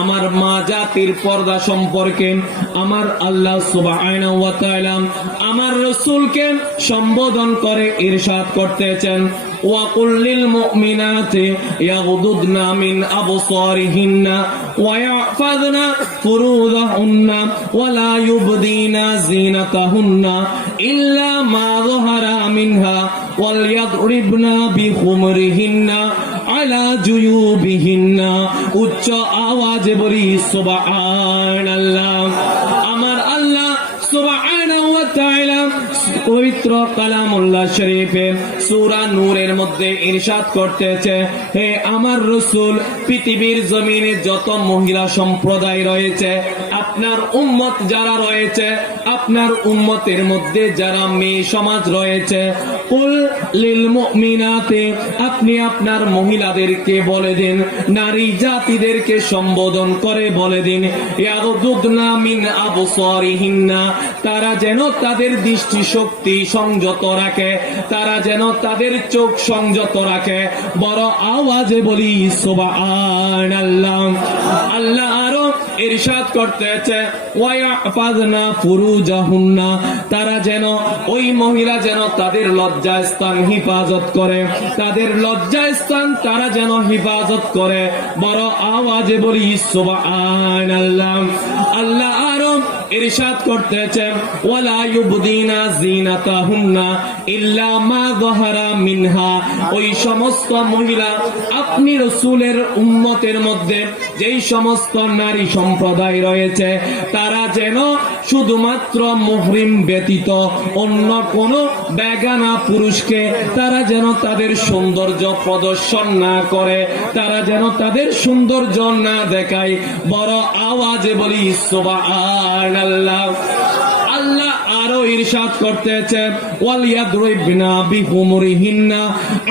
আমার মা জাতির পর্দা সম্পর্কে আমার আল্লাহ সুবহানাহু ওয়া তাআলা আমার রাসূলকে সম্বোধন করে ইরশাদ করতেছেন, وَقُلْ لِلْمُؤْمِنَاتِ يَغْضُضْنَ مِنْ أَبْصَارِهِنَّ وَيَحْفَظْنَ فُرُوجَهُنَّ وَلَا يُبْدِينَ زِينَتَهُنَّ إِلَّا مَا ظَهَرَ مِنْهَا وَلْيَضْرِبْنَ بِخُمُرِهِنَّ عَلَى جُيُوبِهِنَّ উচ্চ আওয়াজে বলি সুবহানাল্লাহ। আমার আল্লাহ সুবহানাহু ওয়া তাআলা পবিত্র কালামুল্লাহ শরীফে সূরা নূরের মধ্যে ইরশাদ করতেছে, হে আমার রাসূল, পৃথিবীর জমিনে যত মহিলা সম্প্রদায় রয়েছে, আপনার উম্মত যারা রয়েছে, আপনার উম্মতের মধ্যে যারা মেয়ে সমাজ রয়েছে, কুল লিল মুমিনাতি, আপনি আপনার মহিলাদেরকে বলে দিন, নারী জাতিদেরকে সম্বোধন করে বলে দিন, ইয়াগুদুদনা মিন আবসারিহিন্না, তারা যেন তাদের দৃষ্টি শক্তি সংযত রাখে, তারা যেন তাদের চোখ সংযত রাখে। বড় আওয়াজে বলি সুবহানাল্লাহ। আল্লাহ আরো ইরশাদ করতেছে, ওয়ায়াহফাযনা ফুরুজাহুন্না, তারা যেন, ওই মহিলা যেন তাদের লজ্জা স্থান হিফাজত করে, তাদের লজ্জা স্থান তারা যেন হিফাজত করে। বড় আওয়াজে বলি সুবহানাল্লাহ। আল্লাহ আরো ইরশাদ করতেছে, ওয়ালা ইউবদিনা জিনাতাহুন্না ইল্লা মা যাহারা মিনহা, ওই সমস্ত মহিলা আপনি রাসূলের উম্মতের মধ্যে যেই সমস্ত নারী সম্প্রদায় রয়েছে, তারা যেন শুধুমাত্র মুহরিম ব্যতীত অন্য কোন বেগানা পুরুষকে তারা যেন তাদের সৌন্দর্য প্রদর্শন না করে, তারা যেন তাদের সৌন্দর্য না দেখায়। বড় আওয়াজে বলি সুবহানাল্লাহ। আল্লাহ আরো ইরশাদ করতেছে, ওয়ালিয়াদরিবনা বিহুমুরিহিন্না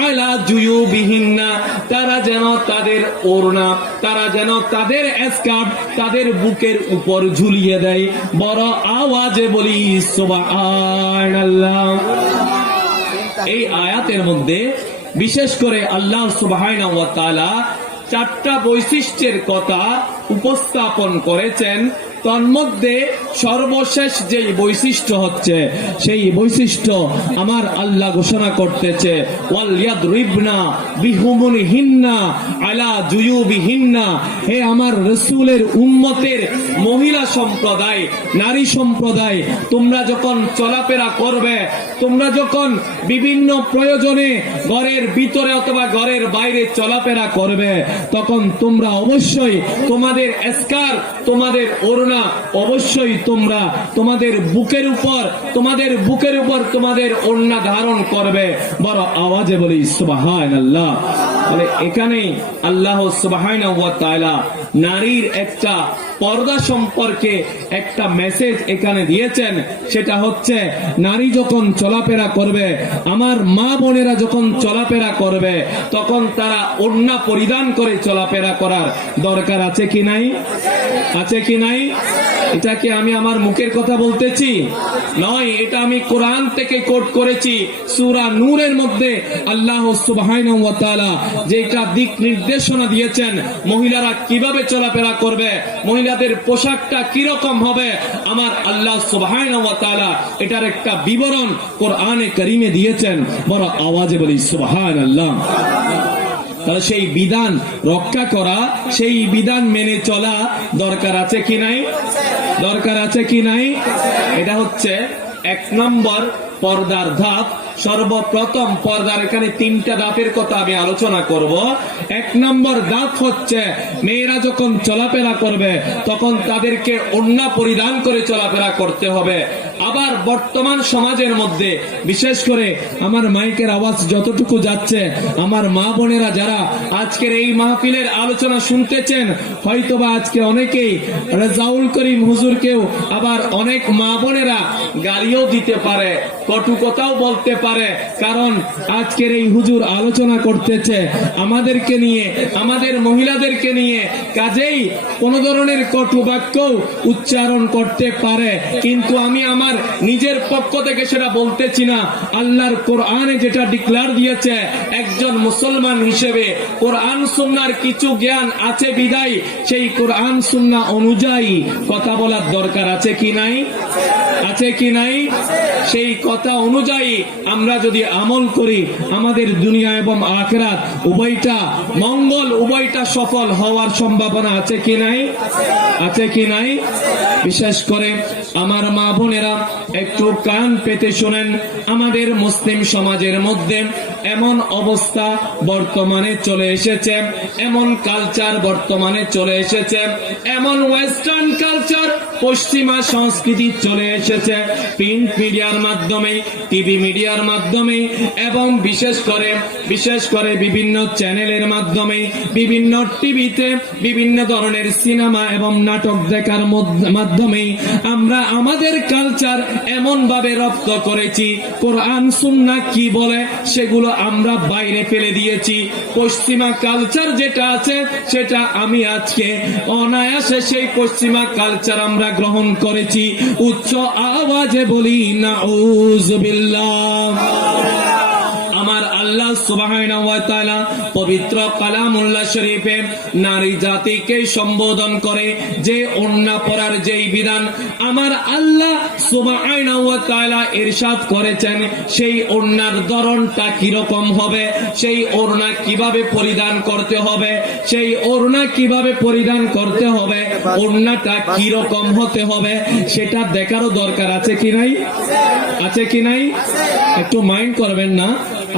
আলা জুয়ুবিহিন্না, তারা যেন তাদের ওড়না, তারা যেন তাদের স্কার্ট তাদের বুকের উপর ঝুলিয়ে দেয়। বড় আওয়াজে বলি সুবহানাল্লাহ। এই আয়াতের মধ্যে বিশেষ করে আল্লাহ সুবহানাহু ওয়া তাআলা চারটা বৈশিষ্ট্যের কথা উপস্থাপন করেছেন। তন্মধ্যে সর্বশেষ যেই বৈশিষ্ট্য হচ্ছে, সেই বৈশিষ্ট্য আমার আল্লাহ ঘোষণা করতেছে, ওয়ালিয়াদরিবনা বিহুমুরিহিন্না আলা জুয়ুবিহিন্না, হে আমার রাসূলের উম্মতের মহিলা সম্প্রদায়, নারী সম্প্রদায়, তোমরা যখন চলাফেরা করবে, তোমরা যখন বিভিন্ন প্রয়োজনে ঘরের ভিতরে অথবা ঘরের বাইরে চলাফেরা করবে, তখন তোমরা অবশ্যই তোমাদের স্কার, তোমাদের ওড়না অবশ্যই তোমরা তোমাদের বুকের উপর তোমাদের ওড়না ধারণ করবে। বড় আওয়াজে বলি সুবহানাল্লাহ। বলে এখানে আল্লাহ সুবহানাহু ওয়া তাআলা নারীর একটা পর্দা সম্পর্কে একটা মেসেজ এখানে দিয়েছেন। সেটা হচ্ছে, নারী যখন চলাফেরা করবে, আমার মা বোনেরা যখন চলাফেরা করবে, তখন তারা ওড়না পরিধান করে চলাফেরা করার দরকার আছে কি নাই? আছে কি নাই? এটা কি আমি আমার মুখের কথা বলতেছি? নয়, এটা আমি কোরআন থেকে কোট করেছি। সূরা নূরের মধ্যে আল্লাহ সুবহানাহু ওয়া তাআলা যেটা দিক নির্দেশনা দিয়েছেন, মহিলারা কিভাবে চলাফেরা করবে, মহিলাদের পোশাকটা কি রকম হবে, আমার আল্লাহ সুবহানাহু ওয়া তাআলা এটার একটা বিবরণ কোরআনে কারীমে দিয়েছেন। বড় আওয়াজে বলি সুবহানাল্লাহ। তাহলে সেই বিধান রক্ষা করা, সেই বিধান মেনে চলা দরকার আছে কি নাই? দরকার আছে কি নাই? এটা হচ্ছে এক নম্বর পর্দার ধাপ। সর্বপ্রথম পর্দার এখানে তিনটা ধাপের কথা আমি আলোচনা করব। এক নম্বর ধাপ হচ্ছে, মেয়েরা যখন চলাফেরা করবে তখন তাদেরকে ওড়না পরিধান করে চলাফেরা করতে হবে। আবার বর্তমান সমাজের মধ্যে বিশেষ করে আমার মাইকের আওয়াজ যতটুকু যাচ্ছে, আমার মা বোনেরা যারা আজকের এই মাহফিলের আলোচনা শুনতেছেন, হয়তোবা আজকে অনেকেই রেজাউল করিম হুজুরকেও আবার অনেক মা বোনেরা গালিও দিতে পারে, কটু কথাও বলতে পারে, কারণ আজকের এই হুজুর আলোচনা করতেছে আমাদেরকে নিয়ে, আমাদের মহিলাদেরকে নিয়ে, কাজেই কোন ধরনের কটু বাক্য উচ্চারণ করতে পারে। কিন্তু আমি আমার আমার নিজের পক্ষ থেকে সেটা বলতেছি না, আল্লাহর কোরআনে যেটা ডিক্লার দিয়েছে, একজন মুসলমান হিসেবে কোরআন সুন্নাহর কিছু জ্ঞান আছে বিদায় সেই কোরআন সুন্নাহ অনুযায়ী কথা বলার দরকার আছে কি নাই? আছে কি নাই? সেই কথা অনুযায়ী আমরা যদি আমল করি, আমাদের দুনিয়া এবং আখিরাত উভয়টা মঙ্গল, উভয়টা সফল হওয়ার সম্ভাবনা আছে কি নাই? আছে কি নাই? বিশেষ করে আমার মা বোনেরা একটু কান পেতে শোনেন, আমাদের মুসলিম সমাজের মধ্যে এমন অবস্থা বর্তমানে চলে এসেছে, এমন কালচার বর্তমানে চলে এসেছে, এমন ওয়েস্টার্ন কালচার, পশ্চিমা সংস্কৃতি চলে এসেছে প্রিন্ট মিডিয়ার মাধ্যমে, টিভি মিডিয়ার মাধ্যমে এবং বিশেষ করে বিভিন্ন চ্যানেলের মাধ্যমে, বিভিন্ন টিভিতে বিভিন্ন ধরনের সিনেমা এবং নাটক দেখার মাধ্যমে আমরা আমাদের কালচার এমন ভাবে রপ্ত করেছি, কোরআন সুন্নাহ কি বলে সেগুলো আমরা বাইরে ফেলে দিয়েছি। পশ্চিমা কালচার যেটা আছে সেটা আমি আজকে অনায়াসে সেই পশ্চিমা কালচার আমরা গ্রহণ করেছি। উচ্চ আওয়াজে বলি নাউযুবিল্লাহ। আমার আল্লাহ সুবহানাহু ওয়া তাআলা পবিত্র কালামুল্লাহ শরীফে নারী জাতিকে সম্বোধন করে যে ওড়না পরার যেই বিধান আমার আল্লাহ সুবহানাহু ওয়া তাআলা ইরশাদ করেছেন, সেই ওড়নার ধরনটা কিরকম হবে, সেই ওড়না কিভাবে পরিধান করতে হবে, সেই ওড়না কিভাবে পরিধান করতে হবে, ওড়নাটা কিরকম হতে হবে সেটা দেখারও দরকার আছে কি নাই? আছে কি নাই? একটু মাইন্ড করবেন না।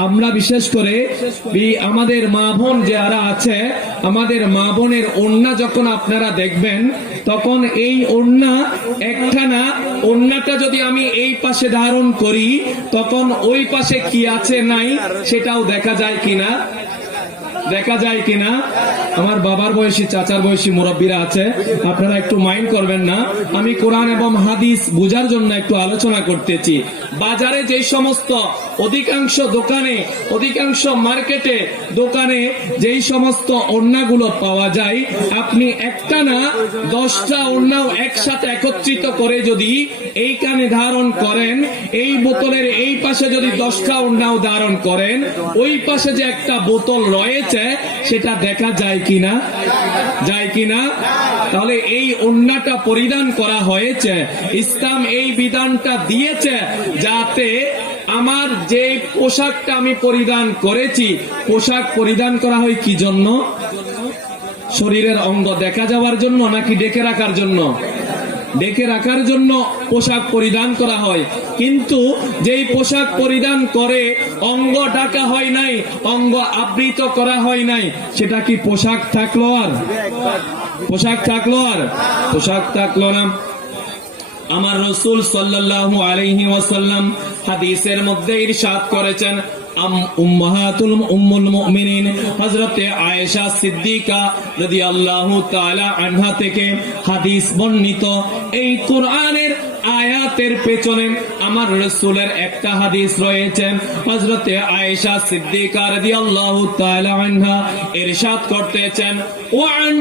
আমরা বিশেষ করে আমাদের মা বোন যারা আছে, আমাদের মা বোনের ওড়না যখন আপনারা দেখবেন, তখন এই ওড়না একখানা, ওড়নাটা যদি আমি এই পাশে ধারণ করি তখন ওই পাশে কি আছে নাই সেটাও দেখা যায় কিনা? দেখা যায় কিনা? আমার বাবার বয়সী, চাচার বয়সী মুরব্বীরা আছে, আপনারা একটু মাইন্ড করবেন না। আমি কোরআন এবং হাদিস বুঝার জন্য একটু আলোচনা করতেছি। বাজারে যে সমস্ত অধিকাংশ দোকানে, অধিকাংশ মার্কেটে দোকানে যেই সমস্ত ওড়নাগুলো পাওয়া যায়, আপনি একটা না 10টা ওড়নাও একসাথে একত্রিত করে যদি এই কানে ধারণ করেন, এই বোতলের এই পাশে যদি 10টা ওড়নাও ধারণ করেন, ওই পাশে যে একটা বোতল রয়েছে সেটা দেখা যায় কিনা? যায় কিনা? তাহলে এই ওড়নাটা পরিধান করা হয়েছে, ইসলাম এই বিধানটা দিয়েছে যাতে আমার যে পোশাকটা আমি পরিধান করেছি, পোশাক পরিধান করা হয় কি জন্য? শরীরের অঙ্গ দেখা যাওয়ার জন্য নাকি ঢেকে রাখার জন্য? ঢেকে রাখার জন্য পোশাক পরিধান করা হয়। কিন্তু যেই পোশাক পরিধান করে অঙ্গ ঢাকা হয় নাই, অঙ্গ আবৃত করা হয় নাই, সেটা কি পোশাক থাকলো? আর পোশাক থাকলো? আর পোশাক থাকলো না। আমার রাসূল সাল্লাল্লাহু আলাইহি ওয়াসাল্লাম হাদিসের মধ্যে ইরশাদ করেছেন, উম্মুল মুমিনিন হযরতে আয়েশা সিদ্দিকা রাদিয়াল্লাহু তাআলা আনহা থেকে হাদিস বর্ণিত। এই কোরআনের আয়াতের পেছনে আমার রাসূলের একটা হাদিস রয়েছে। হযরতে আয়েশা সিদ্দিকা রাদিয়াল্লাহু তাআলা আনহা ইরশাদ করতেছেন, ওয়ান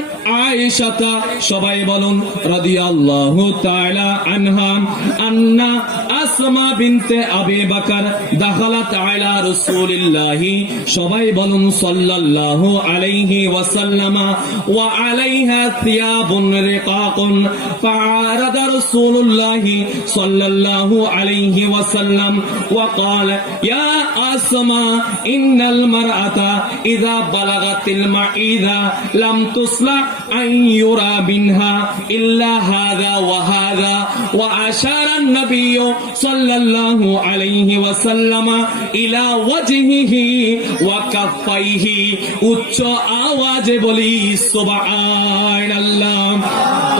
আয়েশাতা, সবাই বলুন রাদিয়াল্লাহু তাআলা আনহা, আন্না আসমা বিনতে আবি বকর দাখালাত আলা রাসূলিল্লাহি, সবাই বলুন সাল্লাল্লাহু আলাইহি ওয়াসাল্লাম, ওয়া আলাইহা থিয়াবুন রিকাকুন, ফাআরাদা রাসূলুল্লাহি সাল্লাল্লাহু আলাইহি ওয়াসাল্লাম ওয়া ক্বালা ইয়া আসমা ইন্নাল মারআতা ইযা বালাগাতিল মাইদা লাম তুসলা আন ইউরা বিনহা ইল্লা হাযা ওয়া হাযা, ওয়া আশারা আন-নাবিয়্যু সাল্লাল্লাহু আলাইহি ওয়াসাল্লাম ইলা ওয়াজহিহি ওয়া কাফাইহি। উচ্চ আওয়াজে বলি সুবহানাল্লাহ।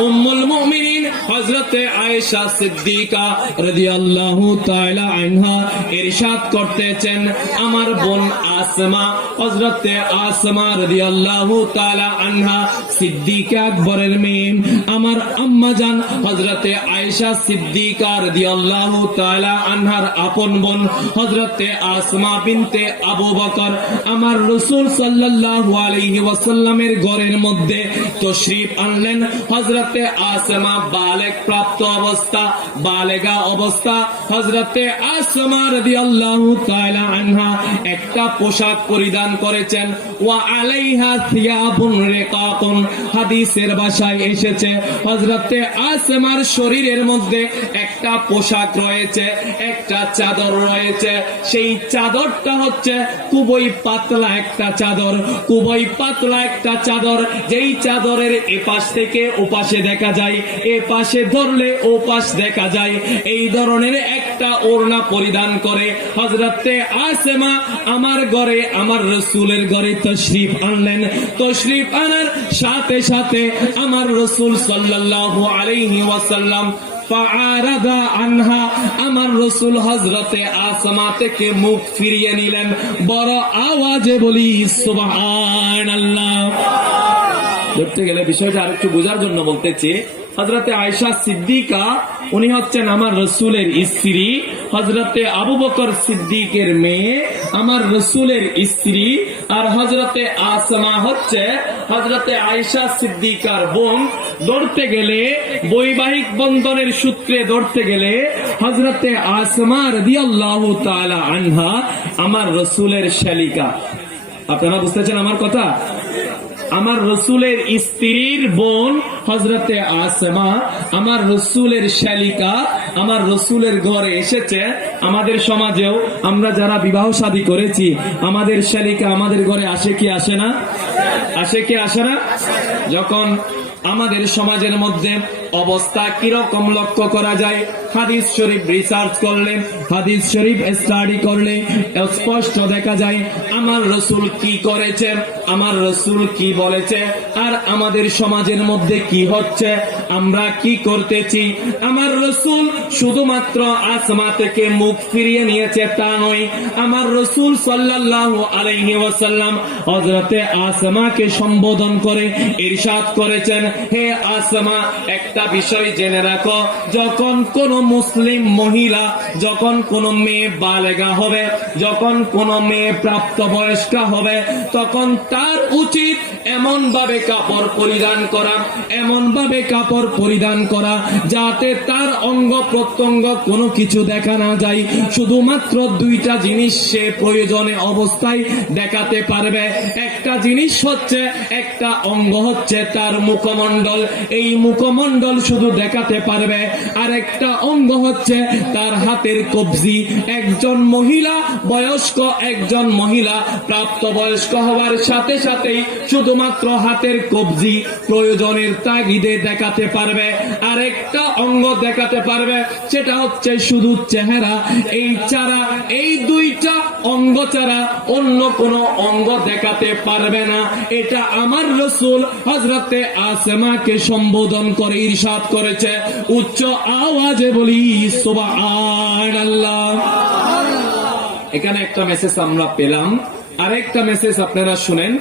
উম্মুল মুমিনিন হযরতে আয়েশা সিদ্দিকা রাদিয়াল্লাহু তাআলা আনহা ইরশাদ করতেছেন, আমার বোন আসমা, হযরতে আসমা রাদিয়াল্লাহু তাআলা আনহা সিদ্দিকা আকবরের মেয়ে, আমার আম্মা জান হযরতে আয়েশা সিদ্দিকা রাদিয়াল্লাহু তাআলা আনহার আপন বোন হযরতে আসমা বিনতে আবু বকর, আমার রাসূল সাল্লাল্লাহু আলাইহি ওয়াসাল্লামের ঘরের মধ্যে তশরীফ আনলেন। হযরতে আসমা বালেগ প্রাপ্ত অবস্থা, বালেগা অবস্থা হযরতে আসমা রাদিয়াল্লাহু তাআলা আনহা একটা পোশাক পরিধান করেছেন। ওয়া আলাইহা থিয়াবুন রিকাকুন, হাদিসের ভাষায় এসেছে হযরতে আসমার শরীরের মধ্যে একটা পোশাক রয়েছে, একটা চাদর রয়েছে। সেই চাদরটা হচ্ছে খুবই পাতলা একটা চাদর, খুবই পাতলা একটা চাদর, যেই চাদরের এপাশ থেকে ওপাশে দেখা যায়, এ পাশে ধরলে ও পাশ দেখা যায়। এই ধরনের একটা ওড়না পরিধান করে হযরতে আসমা আমার ঘরে, আমার রাসূলের ঘরে তশরিফ আনলেন। তশরিফ আনার সাথে সাথে আমার রাসূল সাল্লাল্লাহু আলাইহি ওয়াসাল্লাম ফাআরাদা আনহা, আমার রাসূল হযরতে আসমা থেকে মুখ ফিরিয়ে নিলেন। বড় আওয়াজে বলি সুবহানাল্লাহ। ধরতে গেলে বিষয়টা আরেকটু বোঝার জন্য বলতেছি, হযরতে আয়েশা সিদ্দিকা উনি হচ্ছেন আমার রাসূলের স্ত্রী, হযরতে আবু বকর সিদ্দিকের মেয়ে আমার রাসূলের স্ত্রী, আর হযরতে আসমা হচ্ছে হযরতে আয়েশা সিদ্দিকার বোন। ধরতে গেলে বৈবাহিক বন্ধনের সূত্রে ধরতে গেলে হযরতে আসমা রাদিয়াল্লাহু তাআলা আনহা আমার রাসূলের শালিকা। আপনারা বুঝতেছেন আমার কথা? আমার রাসূলের স্ত্রীর বোন হযরতে আসমা আমার রাসূলের শালিকা, আমার রাসূলের ঘরে এসেছে। আমাদের সমাজেও আমরা যারা বিবাহ শাদী করেছি, আমাদের শালিকা আমাদের ঘরে আসে কি আসে না? আসে কি আসে না? যখন আমাদের সমাজের মধ্যে অবস্থা কিরকম লক্ষ্য করা যায়, হাদিস শরীফ রিসার্চ করলে, হাদিস শরীফ স্টাডি করলে স্পষ্ট দেখা যায় আমার রাসূল কি করেছে, আমার রাসূল কি বলেছে, আর আমাদের সমাজের মধ্যে কি হচ্ছে, আমরা কি করতেছি। আমার রাসূল শুধুমাত্র আসমা থেকে মুখ ফিরিয়ে নিয়েছে তা নয়, আমার রাসূল সাল্লাল্লাহু আলাইহি ওয়াসাল্লাম হযরতে আসমাকে সম্বোধন করে ইরশাদ করেছেন, হে আসমা, একটা বিষয় জেনে রাখো, যখন কোন মুসলিম মহিলা, যখন কোন মেয়ে বালেগা হবে, যখন কোন মেয়ে প্রাপ্তবয়স্কা হবে, তখন তার উচিত এমন ভাবে কাপড় পরিধান করা, এমন ভাবে কাপড় পরিধান করা যাতে তার অঙ্গ প্রত্যঙ্গ কোনো কিছু দেখা না যায়। শুধুমাত্র দুইটা জিনিস সে প্রয়োজনে অবস্থায় দেখাতে পারবে। একটা জিনিস হচ্ছে, একটা অঙ্গ হচ্ছে তার মুখমণ্ডল, এই মুখমণ্ডল শুধু দেখাতে পারবে। আর একটা অঙ্গ হচ্ছে তার হাতের কবজি। একজন মহিলা, বয়স্ক একজন মহিলা প্রাপ্তবয়স্ক হওয়ার সাথে সাথেই শুধুমাত্র হাতের কবজি প্রয়োজনের তাগিদে দেখাতে পারবে। আর একটা অঙ্গ দেখাতে পারবে, সেটা হচ্ছে শুধু চেহারা। এই ছাড়া, এই দুইটা অঙ্গ ছাড়া অন্য কোন অঙ্গ দেখাতে পারবে না। এটা আমার রাসূল হযরতে আসমাকে সম্বোধন করে ইরশাদ করেছে। উচ্চ আওয়াজে বলি সুবহানাল্লাহ। এখানে একটা মেসেজ আমরা পেলাম, আরেকটা মেসেজ আপনারা শুনেন।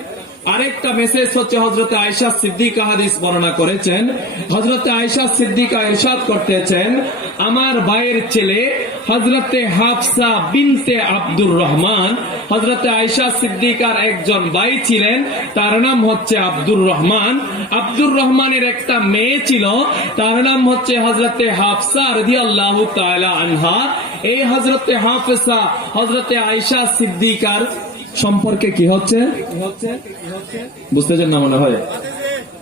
আরেকটা মেসেজ হচ্ছে হযরতে আয়েশা সিদ্দিকা হাদিস বর্ণনা করেছেন। হযরতে আয়েশা সিদ্দিকা ইরশাদ করতেছেন, আমার ভাইয়ের ছেলে হযরতে হাফসা বিনতে আব্দুর রহমান, হযরতে আয়েশা সিদ্দিকার একজন ভাই ছিলেন, তার নাম হচ্ছে আব্দুর রহমান। আব্দুর রহমানের একটা মেয়ে ছিল, তার নাম হচ্ছে হযরতে হাফসা রাদিয়াল্লাহু তাআলা আনহা। এই হযরতে হাফসা হযরতে আয়েশা সিদ্দিকার সম্পর্কে কি হচ্ছে বুঝতেছেন না মনে হয়?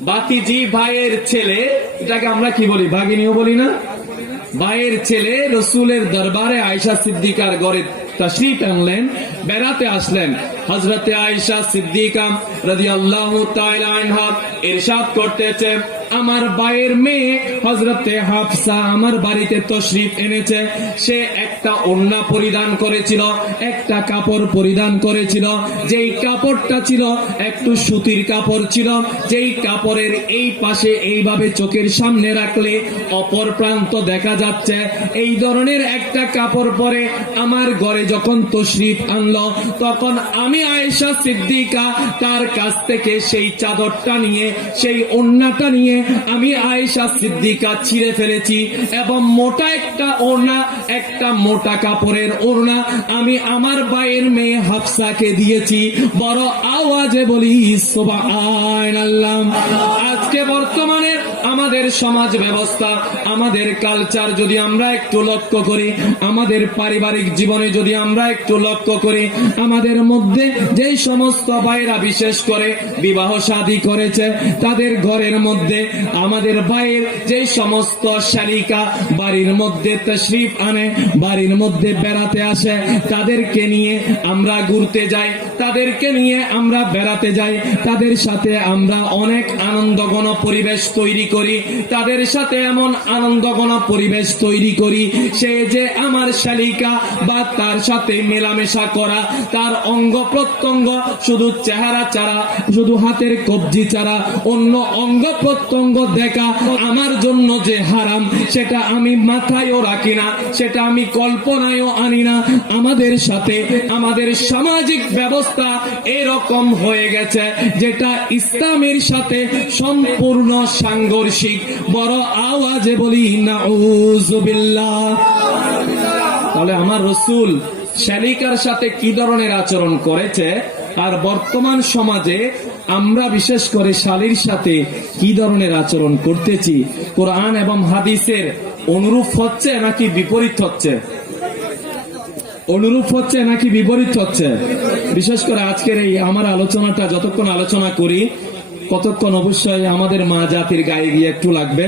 বাতিজি ভাইয়ের ছেলে, এটাকে আমরা কি বলি, ভাগিনীও বলি না? ভাইয়ের ছেলে রাসূলের দরবারে আয়েশা সিদ্দিকার ঘরে তশরিফ আনলেন, বেড়াতে আসলেন। হযরতে আয়েশা সিদ্দিকা রাদিয়াল্লাহু তাআলা আনহা ইরশাদ করতেছে, আমার ভাইয়ের মেয়ে হযরতে হাফসা আমার বাড়িতে তশরিফ এনেছে। সে একটা ওড়না পরিধান করেছিল, একটা কাপড় পরিধান করেছিল, যেই কাপড়টা ছিল একটু সুতির কাপড় ছিল, যেই কাপড়ের এই পাশে এইভাবে চোখের সামনে রাখলে অপর প্রান্ত দেখা যাচ্ছে। এই ধরনের একটা কাপড় পরে আমার ঘরে যখন তশরিফ আনলো, তখন আমি আয়েশা সিদ্দিকা তার কাছ থেকে সেই চাদরটা নিয়ে, সেই ওড়নাটা নিয়ে আমি আয়েশা সিদ্দিকা ছিঁড়ে ফেলেছি, এবং মোটা একটা ওড়না, একটা মোটা কাপড়ের ওড়না আমি আমার ভাইয়ের মেয়ে হাফসাকে দিয়েছি। বড় আওয়াজে বলি সুবহানাল্লাহ। আজকে বর্তমানে আমাদের সমাজ ব্যবস্থা, আমাদের কালচার যদি আমরা একটু লক্ষ্য করি, আমাদের পারিবারিক জীবনে যদি আমরা একটু লক্ষ্য করি, আমাদের মধ্যে যেই সমস্ত ভাইরা বিশেষ করে বিবাহ শাদী করেছে, তাদের ঘরের মধ্যে আমাদের ভাইয়ের যেই সমস্ত শালিকা বাড়ির মধ্যে তশরিফ আনে, বাড়ির মধ্যে বেড়াতে আসে, তাদেরকে নিয়ে আমরা ঘুরতে যাই, তাদেরকে নিয়ে আমরা বেড়াতে যাই, তাদের সাথে আমরা অনেক আনন্দঘন পরিবেশ তৈরি করি, তাদের সাথে এমন আনন্দঘন পরিবেশ তৈরি করি, সে যে আমার শালিকা বা তার সাথে মেলামেশা করা, তার অঙ্গ প্রত্যঙ্গ শুধু চেহারা ছাড়া, শুধু হাতের কবজি ছাড়া অন্য অঙ্গ প্রত্যঙ্গ দেখা আমার জন্য যে হারাম, সেটা আমি মাথায়ও রাখি না, সেটা আমি কল্পনায়ও আনি না। আমাদের সাথে আমাদের সামাজিক ব্যবস্থা এরকম হয়ে গেছে যেটা ইসলামের সাথে সম্পূর্ণ সাংঘর্ষিক। বড় আওয়াজে বলি নাউযুবিল্লাহ। তাহলে আমার রাসূল শালিকার সাথে কি ধরনের আচরণ করেছে, আর বর্তমান সমাজে আমরা বিশেষ করে শালীর সাথে কি ধরনের আচরণ করতেছি, কোরআন এবং হাদিসের অনুরূপ হচ্ছে নাকি বিপরীত হচ্ছে? অনুরূপ হচ্ছে নাকি বিপরীত হচ্ছে? বিশেষ করে আজকের এই আমার আলোচনাটা যতক্ষণ আলোচনা করি, কতক্ষণ অবশ্যই আমাদের মা জাতির গায়ে গিয়ে একটু লাগবে,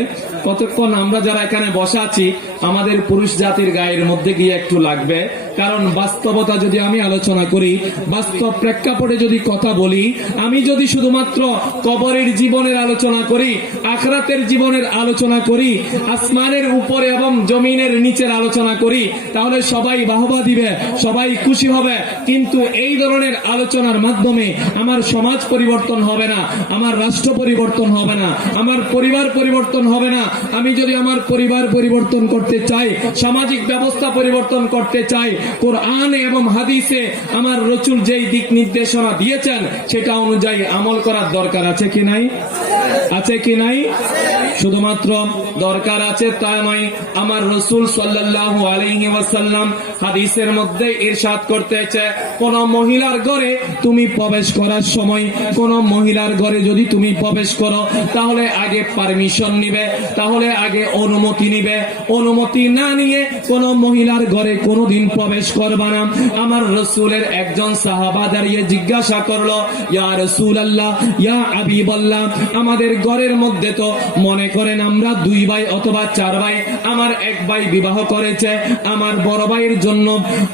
কতক্ষণ আমরা যারা এখানে বসা আছি আমাদের পুরুষ জাতির গায়ের মধ্যে গিয়ে একটু লাগবে। কারণ বাস্তবতা যদি আমি আলোচনা করি, বাস্তব প্রেক্ষাপটে যদি কথা বলি, আমি যদি শুধুমাত্র কবরের জীবনের আলোচনা করি, আখিরাতের জীবনের আলোচনা করি, আসমানের উপরে এবং জমিনের নিচের আলোচনা করি, তাহলে সবাই বাহবা দিবে, সবাই খুশি হবে। কিন্তু এই ধরনের আলোচনার মাধ্যমে আমার সমাজ পরিবর্তন হবে না, আমার রাষ্ট্র পরিবর্তন হবে না, আমার পরিবার পরিবর্তন হবে না। আমি যদি আমার পরিবার পরিবর্তন করতে চাই, সামাজিক ব্যবস্থা পরিবর্তন করতে চাই, কোরআন এবং হাদিসে আমার রাসূল যেই দিক নির্দেশনা দিয়েছেন সেটা অনুযায়ী আমল করার দরকার আছে কি নাই? আছে কি নাই? শুধুমাত্র দরকার আছে তা নয়, আমার রাসূল সাল্লাল্লাহু আলাইহি ওয়াসাল্লাম হাদিসের মধ্যে ইরশাদ করতেছে, কোন মহিলার ঘরে তুমি প্রবেশ করার সময়, কোন মহিলার ঘরে যদি তুমি প্রবেশ করো, তাহলে আগে পারমিশন নিবে, তাহলে আগে অনুমতি নিবে। অনুমতি না নিয়ে কোন মহিলার ঘরে কোনদিন প্রবেশ করবা না। আমার রাসূলের একজন সাহাবা দাঁড়িয়ে জিজ্ঞাসা করলো, ইয়া রাসূলুল্লাহ, ইয়া হাবিবাল্লাহ, আমাদের ঘরের মধ্যে তো মনে করেন আমরা 2 ভাই অথবা 4 ভাই, আমার এক ভাই বিবাহ করেছে, আমার বড় ভাইয়ের জন্য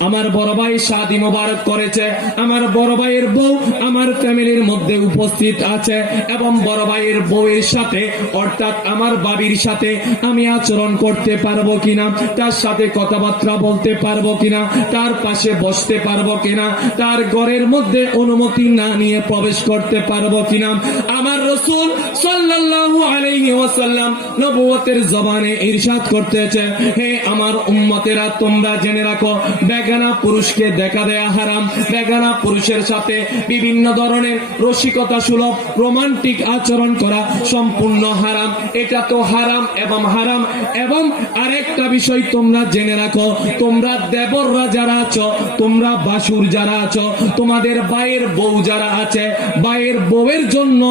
আমার বড় ভাই শাদী মোবারক করেছে, আমার বড় ভাইয়ের বউ আমার ফ্যামিলির মধ্যে উপস্থিত আছে, এবং বড় ভাইয়ের বউয়ের সাথে অর্থাৎ আমার বাবির সাথে আমি আচরণ করতে পারবো কিনা, তার সাথে কথাবার্তা বলতে পারবো কিনা, তার পাশে বসতে পারবো কিনা, তার ঘরের মধ্যে অনুমতি না নিয়ে প্রবেশ করতে পারবো কিনা। আমার রাসূল সাল্লাল্লাহু আলাইহি ওয়াসাল্লাম নবুয়তের জবানে ইরশাদ করতেছে, হে আমার উম্মতেরা, তোমরা জেনে রাখো, বেগানা পুরুষকে দেখা দেয়া হারাম, বেগানা পুরুষের সাথে বিভিন্ন ধরনের রসিকতা সুলভ রোমান্টিক আচরণ করা সম্পূর্ণ হারাম। এটা তো হারাম এবং হারাম। এবং আরেকটা বিষয় তোমরা জেনে রাখো, তোমরা দেবররা যারা আছো, তোমরা বাসুর যারা আছো, তোমাদের ভাইয়ের বউ যারা আছে, ভাইয়ের বউয়ের জন্য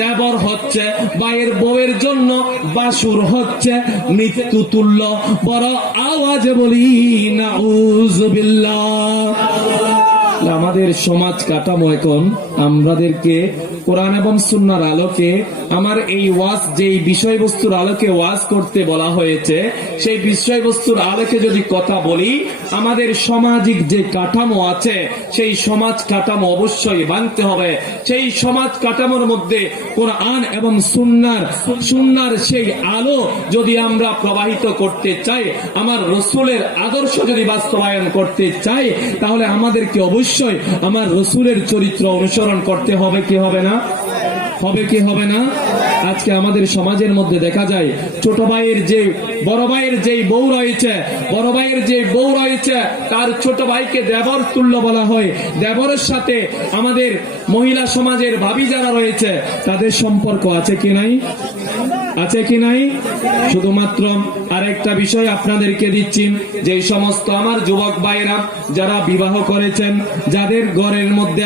দেবর হচ্ছে, ভাইয়ের বউয়ের জন্য বাসুর হচ্ছে মৃত্যু তুল্য। বড় আওয়াজে বলি নাউযুবিল্লাহ। আমাদের সমাজ কাঠামো এখন আমাদেরকে কোরআন এবং সুন্নাহর আলোকে, আমার এই ওয়াজ যেই বিষয়বস্তুর আলোকে ওয়াজ করতে বলা হয়েছে, সেই বিষয়বস্তুর আলোকে যদি কথা বলি, আমাদের সামাজিক যে কাঠামো আছে সেই সমাজ কাঠামো অবশ্যই মানতে হবে। সেই সমাজ কাঠামোর মধ্যে কোরআন এবং সুন্নাহর সেই আলো যদি আমরা প্রবাহিত করতে চাই, আমার রাসূলের আদর্শ যদি বাস্তবায়ন করতে চাই, তাহলে আমাদেরকে অবশ্যই আমার রাসূলের চরিত্র অনুসরণ করতে হবে কি হবে না? হবে কি হবে না? আজকে আমাদের সমাজের মধ্যে দেখা যায় ছোট ভাইয়ের যে বড় ভাইয়ের যে বউ রয়েছে, বড় ভাইয়ের যে বউ রয়েছে, তার ছোট ভাইকে দেবর তুল্য বলা হয়। দেবরের সাথে আমাদের মহিলা সমাজের ভাবি যারা রয়েছে তাদের সম্পর্ক আছে কি নাই? আছে কি নাই? শুধুমাত্র আরেকটা বিষয় আপনাদেরকে দিচ্ছি, যে সমস্ত আমার যুবক ভাইরা যারা বিবাহ করেছেন, যাদের ঘরের মধ্যে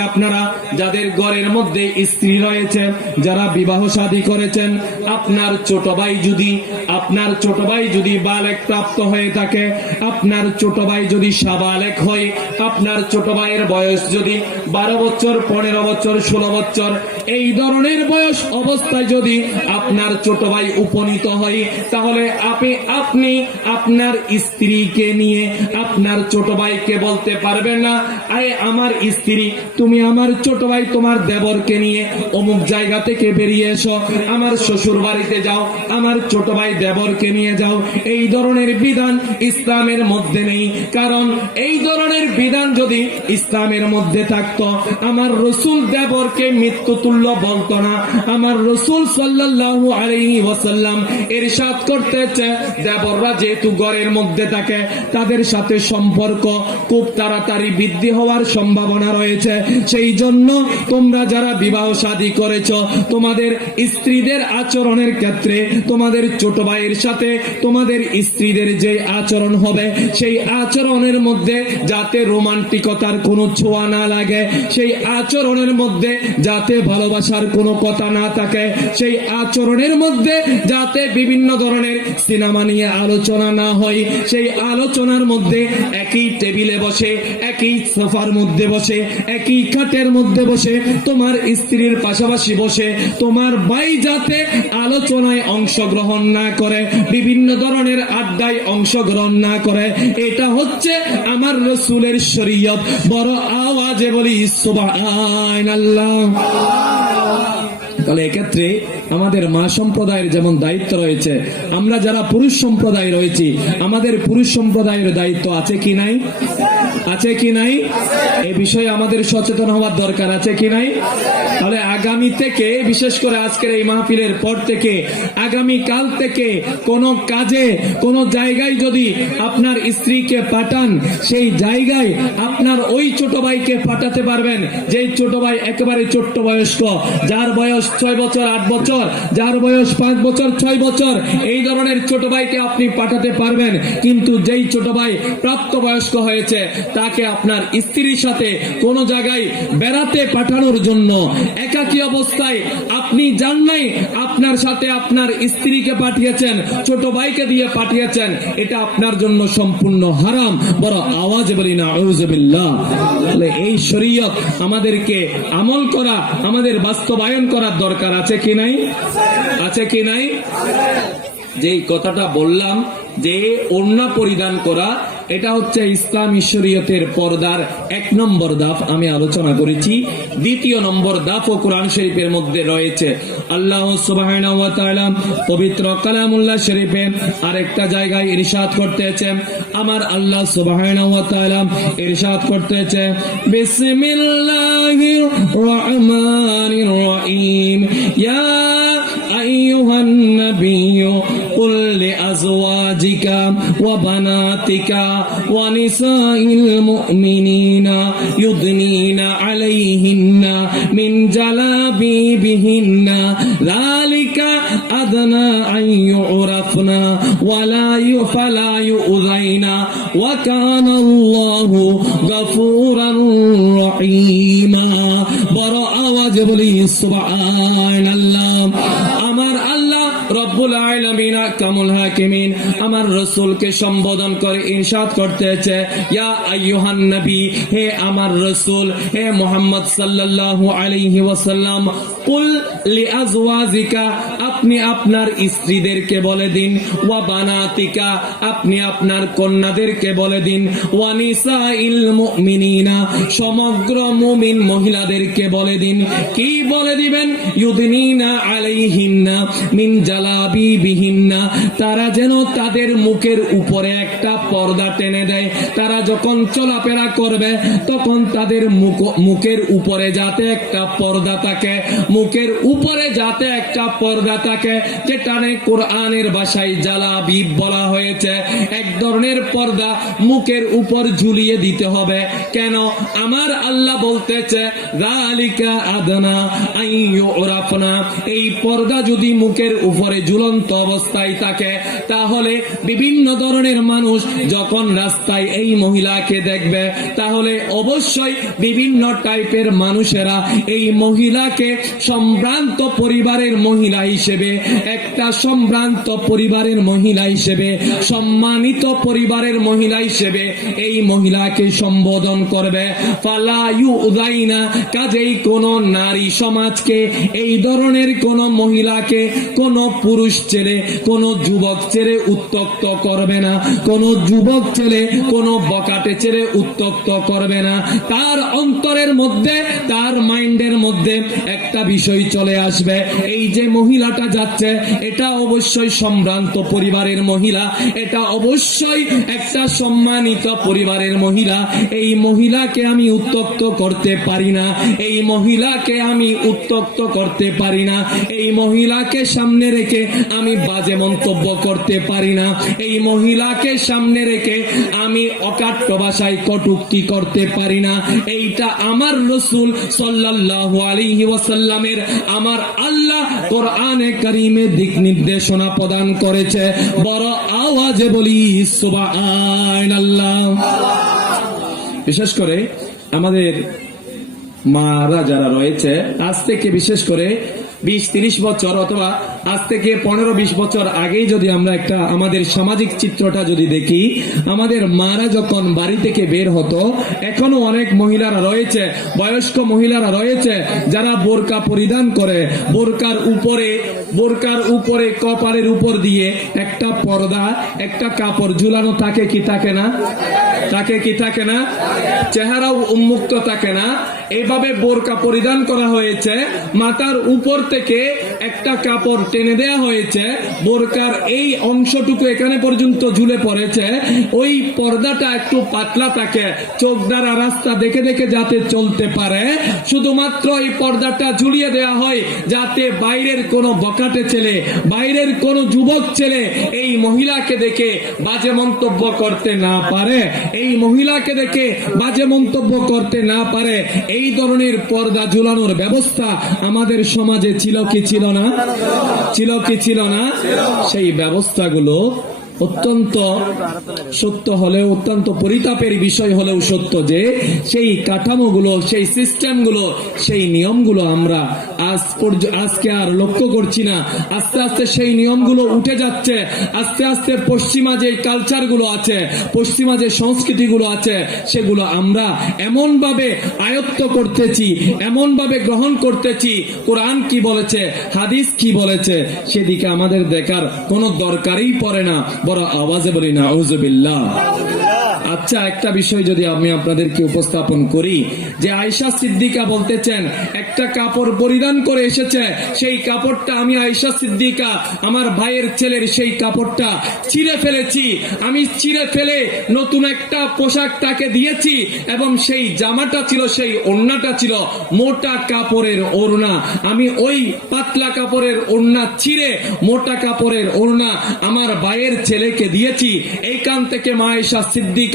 যাদের ঘরের মধ্যে স্ত্রী রয়েছে, যারা বিবাহ শাদী করেছেন, আপনার ছোট ভাই যদি বালেগ প্রাপ্ত হয়ে থাকে, আপনার ছোট ভাই যদি সাবালেগ হয়, আপনার ছোট ভাইয়ের বয়স যদি 12 বছর, 15 বছর, 16 বছর, এই ধরনের বয়স অবস্থায় যদি আপনার ছোট ভাই উপনীত হয়, তাহলে আপনি আপনার স্ত্রীকে নিয়ে আপনার ছোট ভাইকে বলতে পারবেন না, আয় আমার স্ত্রী, তুমি আমার ছোট ভাই তোমার দেবরকে নিয়ে অমুক জায়গা থেকে বেরিয়ে এসো, আমার শ্বশুর বাড়িতে যাও, আমার ছোট ভাই দেবরকে নিয়ে যাও। এই ধরনের বিধান ইসলামের মধ্যে নেই। কারণ এই ধরনের বিধান যদি ইসলামের মধ্যে থাকতো, আমার রসুল দেবরকে মৃত্যুতুল্য বলতো না। আমার রসুল সাল্লাল্লাহু আলাইহি ওয়াসাল্লাম ইরশাদ করতেছে, দেবররা যেহেতু ঘরের মধ্যে থাকে, তাদের সাথে সম্পর্ক খুব তাড়াতাড়ি বৃদ্ধি হওয়ার সম্ভাবনা রয়েছে। সেই জন্য তোমরা যারা বিবাহ শাদী করেছো, তোমাদের স্ত্রীদের আচরণের ক্ষেত্রে, তোমাদের ছোট ভাইয়ের সাথে তোমাদের স্ত্রীদের যে আচরণ হবে, সেই আচরণের মধ্যে যাতে রোমান্টিকতার কোনো ছোঁয়া না লাগে, সেই আচরণের মধ্যে যাতে ভালোবাসার কোনো কথা না থাকে, সেই আচরণের মধ্যে যাতে বিভিন্ন ধরনের সিনেমা নিয়ে আলোচনা না হয়, সেই আলোচনার মধ্যে একই টেবিলে বসে, একই সোফার মধ্যে বসে, একই খাটের মধ্যে বসে, তোমার স্ত্রীর পাশাপাশি বসে তোমার ভাই যাতে আলোচনায় অংশগ্রহণ না করে, বিভিন্ন ধরনের আড্ডায় অংশগ্রহণ না করে, এটা হচ্ছে আমার রসুলের শরীয়ত। বড় আওয়াজে বলি সুবহানাল্লাহ। তাহলে এক্ষেত্রে আমাদের মা সম্প্রদায়ের যেমন দায়িত্ব রয়েছে, আমরা যারা পুরুষ সম্প্রদায় রয়েছি, আমাদের পুরুষ সম্প্রদায়ের দায়িত্ব আছে কি নাই? আছে কি নাই? এই বিষয়ে আমাদের সচেতন হওয়ার দরকার আছে কি নাই? তাহলে আগামী থেকে, বিশেষ করে আজকের এই মাহফিলের পর থেকে, আগামী কাল থেকে কোন কাজে, কোন জায়গায় যদি আপনার স্ত্রীকে পাঠান, সেই জায়গায় আপনার ওই ছোট ভাইকে পাঠাতে পারবেন, যেই ছোট ভাই একেবারে ছোট্ট বয়স্ক, যার বয়স 6 বছর 8 বছর, যার বয়স 5 বছর 6 বছর, এই ধরনের ছোট ভাইকে আপনি পাঠাতে পারবেন। কিন্তু যেই ছোট ভাই প্রাপ্তবয়স্ক হয়েছে, তাকে আপনার স্ত্রীর সাথে কোন জায়গায় বেড়াতে পাঠানোর জন্য একাকী অবস্থায় আপনি যান নাই, আপনার সাথে আপনার স্ত্রীকে পাঠিয়েছেন, ছোট ভাইকে দিয়ে পাঠিয়েছেন, এটা আপনার জন্য সম্পূর্ণ হারাম। বড় আওয়াজে বলি নাউযুবিল্লাহ। তাহলে এই শরীয়ত আমাদেরকে আমল করা, আমাদের বাস্তবায়ন করার দরকার আছে কি নাই? আছে কি নাই? যেই কথাটা বললাম যে ওড়না পরিধান করা, এটা হচ্ছে ইসলামী শরীয়তের পর্দার 1 নম্বর ধাপ আমি আলোচনা করেছি। 2 নম্বর ধাপও কোরআন শরীফের মধ্যে রয়েছে। আল্লাহ সুবহানাহু ওয়া তাআলা পবিত্র কালামুল্লাহ শরীফে আরেকটা জায়গায় ইরশাদ করতেছেন, আমার আল্লাহ সুবহানাহু ওয়া তাআলা ইরশাদ করতেছেন, বিসমিল্লাহির রহমানির রহিম, ইয়া আইয়ুহান নাবিয়্যু কুল লিআজওয়াজিকা ওয়া বানাতিকা ওয়া নিসাইল মুমিনিনা ইউদনিনা আলাইহিন্না মিন জালাবিবিহিন্না যালিকা আদনা আন ইউরাফনা ওয়া লা ফালা ইউযাইনা ওয়া কানা আল্লাহু গফুরার রহিমা। বড় আওয়াজে বলি সুবহানাল্লাহ। আমার আল্লাহ রব্বুল আলামিন কামুল হাকিমিন আমার রাসূলকে সম্বোধন করে ইরশাদ করতেছে, ইয়া আইয়ুহান নবী, হে আমার রাসূল, হে মুহাম্মদ সাল্লাল্লাহু আলাইহি ওয়াসাল্লাম, কুল লিআজওয়াজিকা, আপনি আপনার স্ত্রীদেরকে বলে দিন, ওয়া বানাতিকা, আপনি আপনার কন্যাদেরকে বলে দিন, ওয়া নিসাইল মুমিনিনা, সমগ্র মুমিন মহিলাদেরকে বলে দিন। কি বলে দিবেন? ইউদনিনা আলাইহিন্না মিন জালাবিবিহিন্না, তারা যেন তাদের মুখের উপরে একটা পর্দা টেনে দেয়। তারা যখন চলাফেরা করবে তখন তাদের মুখের উপরে যাতে একটা পর্দা থাকে, মুখের উপরে যাতে একটা পর্দা থাকে, যেটানে কোরআনের ভাষায় জালাবিব বলা হয়েছে। এক ধরনের পর্দা মুখের উপর ঝুলিয়ে দিতে হবে। কেন? আমার আল্লাহ বলতেছে, যালিকা আদনা আন ইউরাফনা, এই পর্দা যদি মুখের উপরে ঝুলন ঝুলন্ত অবস্থায় থাকে, তাহলে বিভিন্ন ধরনের মানুষ যখন রাস্তায় এই মহিলাকে দেখবে, তাহলে অবশ্যই বিভিন্ন টাইপের মানুষেরা এই মহিলাকে সম্ভ্রান্ত পরিবারের মহিলা হিসেবে, একটা সম্ভ্রান্ত পরিবারের মহিলা হিসেবে, সম্মানিত পরিবারের মহিলা হিসেবে এই মহিলাকে সম্বোধন করবে। ফালা ইউযাইনা, কাজেই কোন নারী সমাজকে এই ধরনের কোন মহিলাকে কোন পুরুষ ছেলে, কোন যুবক ছেলে উত্তক্ত করবে না, কোন যুবক ছেলে কোন বকাটে ছেলে উত্তক্ত করবে না। তার অন্তরের মধ্যে, তার মাইন্ডের মধ্যে একটা বিষয় চলে আসবে, এই যে মহিলাটা যাচ্ছে এটা অবশ্যই সম্ভ্রান্ত পরিবারের মহিলা, এটা অবশ্যই একটা সম্মানিত পরিবারের মহিলা, এই মহিলাকে আমি উত্তক্ত করতে পারি না, এই মহিলাকে আমি উত্তক্ত করতে পারি না, এই মহিলাকে সামনে রেখে আমি বাজে মন্তব্য করতে পারি না, এই মহিলাকে সামনে রেখে আমি অকাট্য ভাষায় কটূক্তি করতে পারি না। এইটা আমার রাসূল সাল্লাল্লাহু আলাইহি ওয়াসাল্লামের, আমার আল্লাহ কোরআনে কারীমে দিক নির্দেশনা প্রদান করেছে। বড় আওয়াজে বলি সুবহানাল্লাহ। বিশেষ করে আমাদের মারা যারা রয়েছে, আজ থেকে বিশেষ করে 20-30 বছর অথবা আজ থেকে 15-20 বছর আগেই যদি আমরা একটা আমাদের সামাজিক চিত্রটা যদি দেখি, আমাদের মারা যখন বাড়ি থেকে বের হতো, এখনো অনেক মহিলারা রয়েছে, বয়স্ক মহিলারা রয়েছে যারা বোরকা পরিধান করে, বোরকার উপরে কপালের উপর দিয়ে একটা পর্দা, একটা কাপড় ঝুলানো থাকে কি থাকে না, থাকে কি থাকে না, চেহারাও উন্মুক্ত থাকে না, এইভাবে বোরকা পরিধান করা হয়েছে, মাথার উপর থেকে একটা কাপড় টেনে দেয়া হয়েছে, বোরকার এই অংশটুকু এখানে পর্যন্ত ঝুলে পড়েছে, ওই পর্দাটা একটু পাতলা থাকে, চোখ দ্বারা রাস্তা দেখে দেখে যাতে চলতে পারে, শুধুমাত্র এই পর্দাটা ঝুলিয়ে দেয়া হয় যাতে বাইরের কোনো বকাটে ছেলে, বাইরের কোনো যুবক ছেলে এই মহিলাকে দেখে বাজে মন্তব্য করতে না পারে, এই মহিলাকে দেখে বাজে মন্তব্য করতে না পারে। এই ধরনের পর্দা ঝুলানোর ব্যবস্থা আমাদের সমাজে ছিল কি ছিল না, ছিল কি ছিল না? সেই ব্যবস্থাগুলো অত্যন্ত সত্য হলেও, অত্যন্ত পরিতাপের বিষয় হলেও সত্য যে সেই কাঠামোগুলো, সেই সিস্টেমগুলো, সেই নিয়মগুলো আমরা আজকে আর লক্ষ্য করছি না। আস্তে আস্তে সেই নিয়মগুলো উঠে যাচ্ছে, আস্তে আস্তে পশ্চিমা যে কালচারগুলো আছে, পশ্চিমা যে সংস্কৃতিগুলো আছে, সেগুলো আমরা এমন ভাবে আয়ত্ত করতেছি, এমন ভাবে গ্রহণ করতেছি, কোরআন কি বলেছে, হাদিস কি বলেছে, সেদিকে আমাদের দেখার কোনো দরকারই পড়ে না। বড় আওয়াজে বলি নাউযুবিল্লাহ। আচ্ছা, একটা বিষয় যদি আমি আপনাদেরকে উপস্থাপন করি, যে আয়েশা সিদ্দিকা বলতেছেন একটা কাপড় পরিধান করে এসেছে, সেই কাপড়টা আমি আয়েশা সিদ্দিকা আমার ভাইয়ের ছেলের সেই কাপড়টা ছিঁড়ে ফেলেছি, আমি ছিঁড়ে ফেলে নতুন একটা পোশাক তাকে দিয়েছি, এবং সেই জামাটা ছিল, সেই ওড়নাটা ছিল মোটা কাপড়ের ওড়না, আমি ওই পাতলা কাপড়ের ওড়না ছিঁড়ে মোটা কাপড়ের ওড়না আমার ভাইয়ের ছেলেকে দিয়েছি। এইখান থেকে মা আয়েশা সিদ্দিকা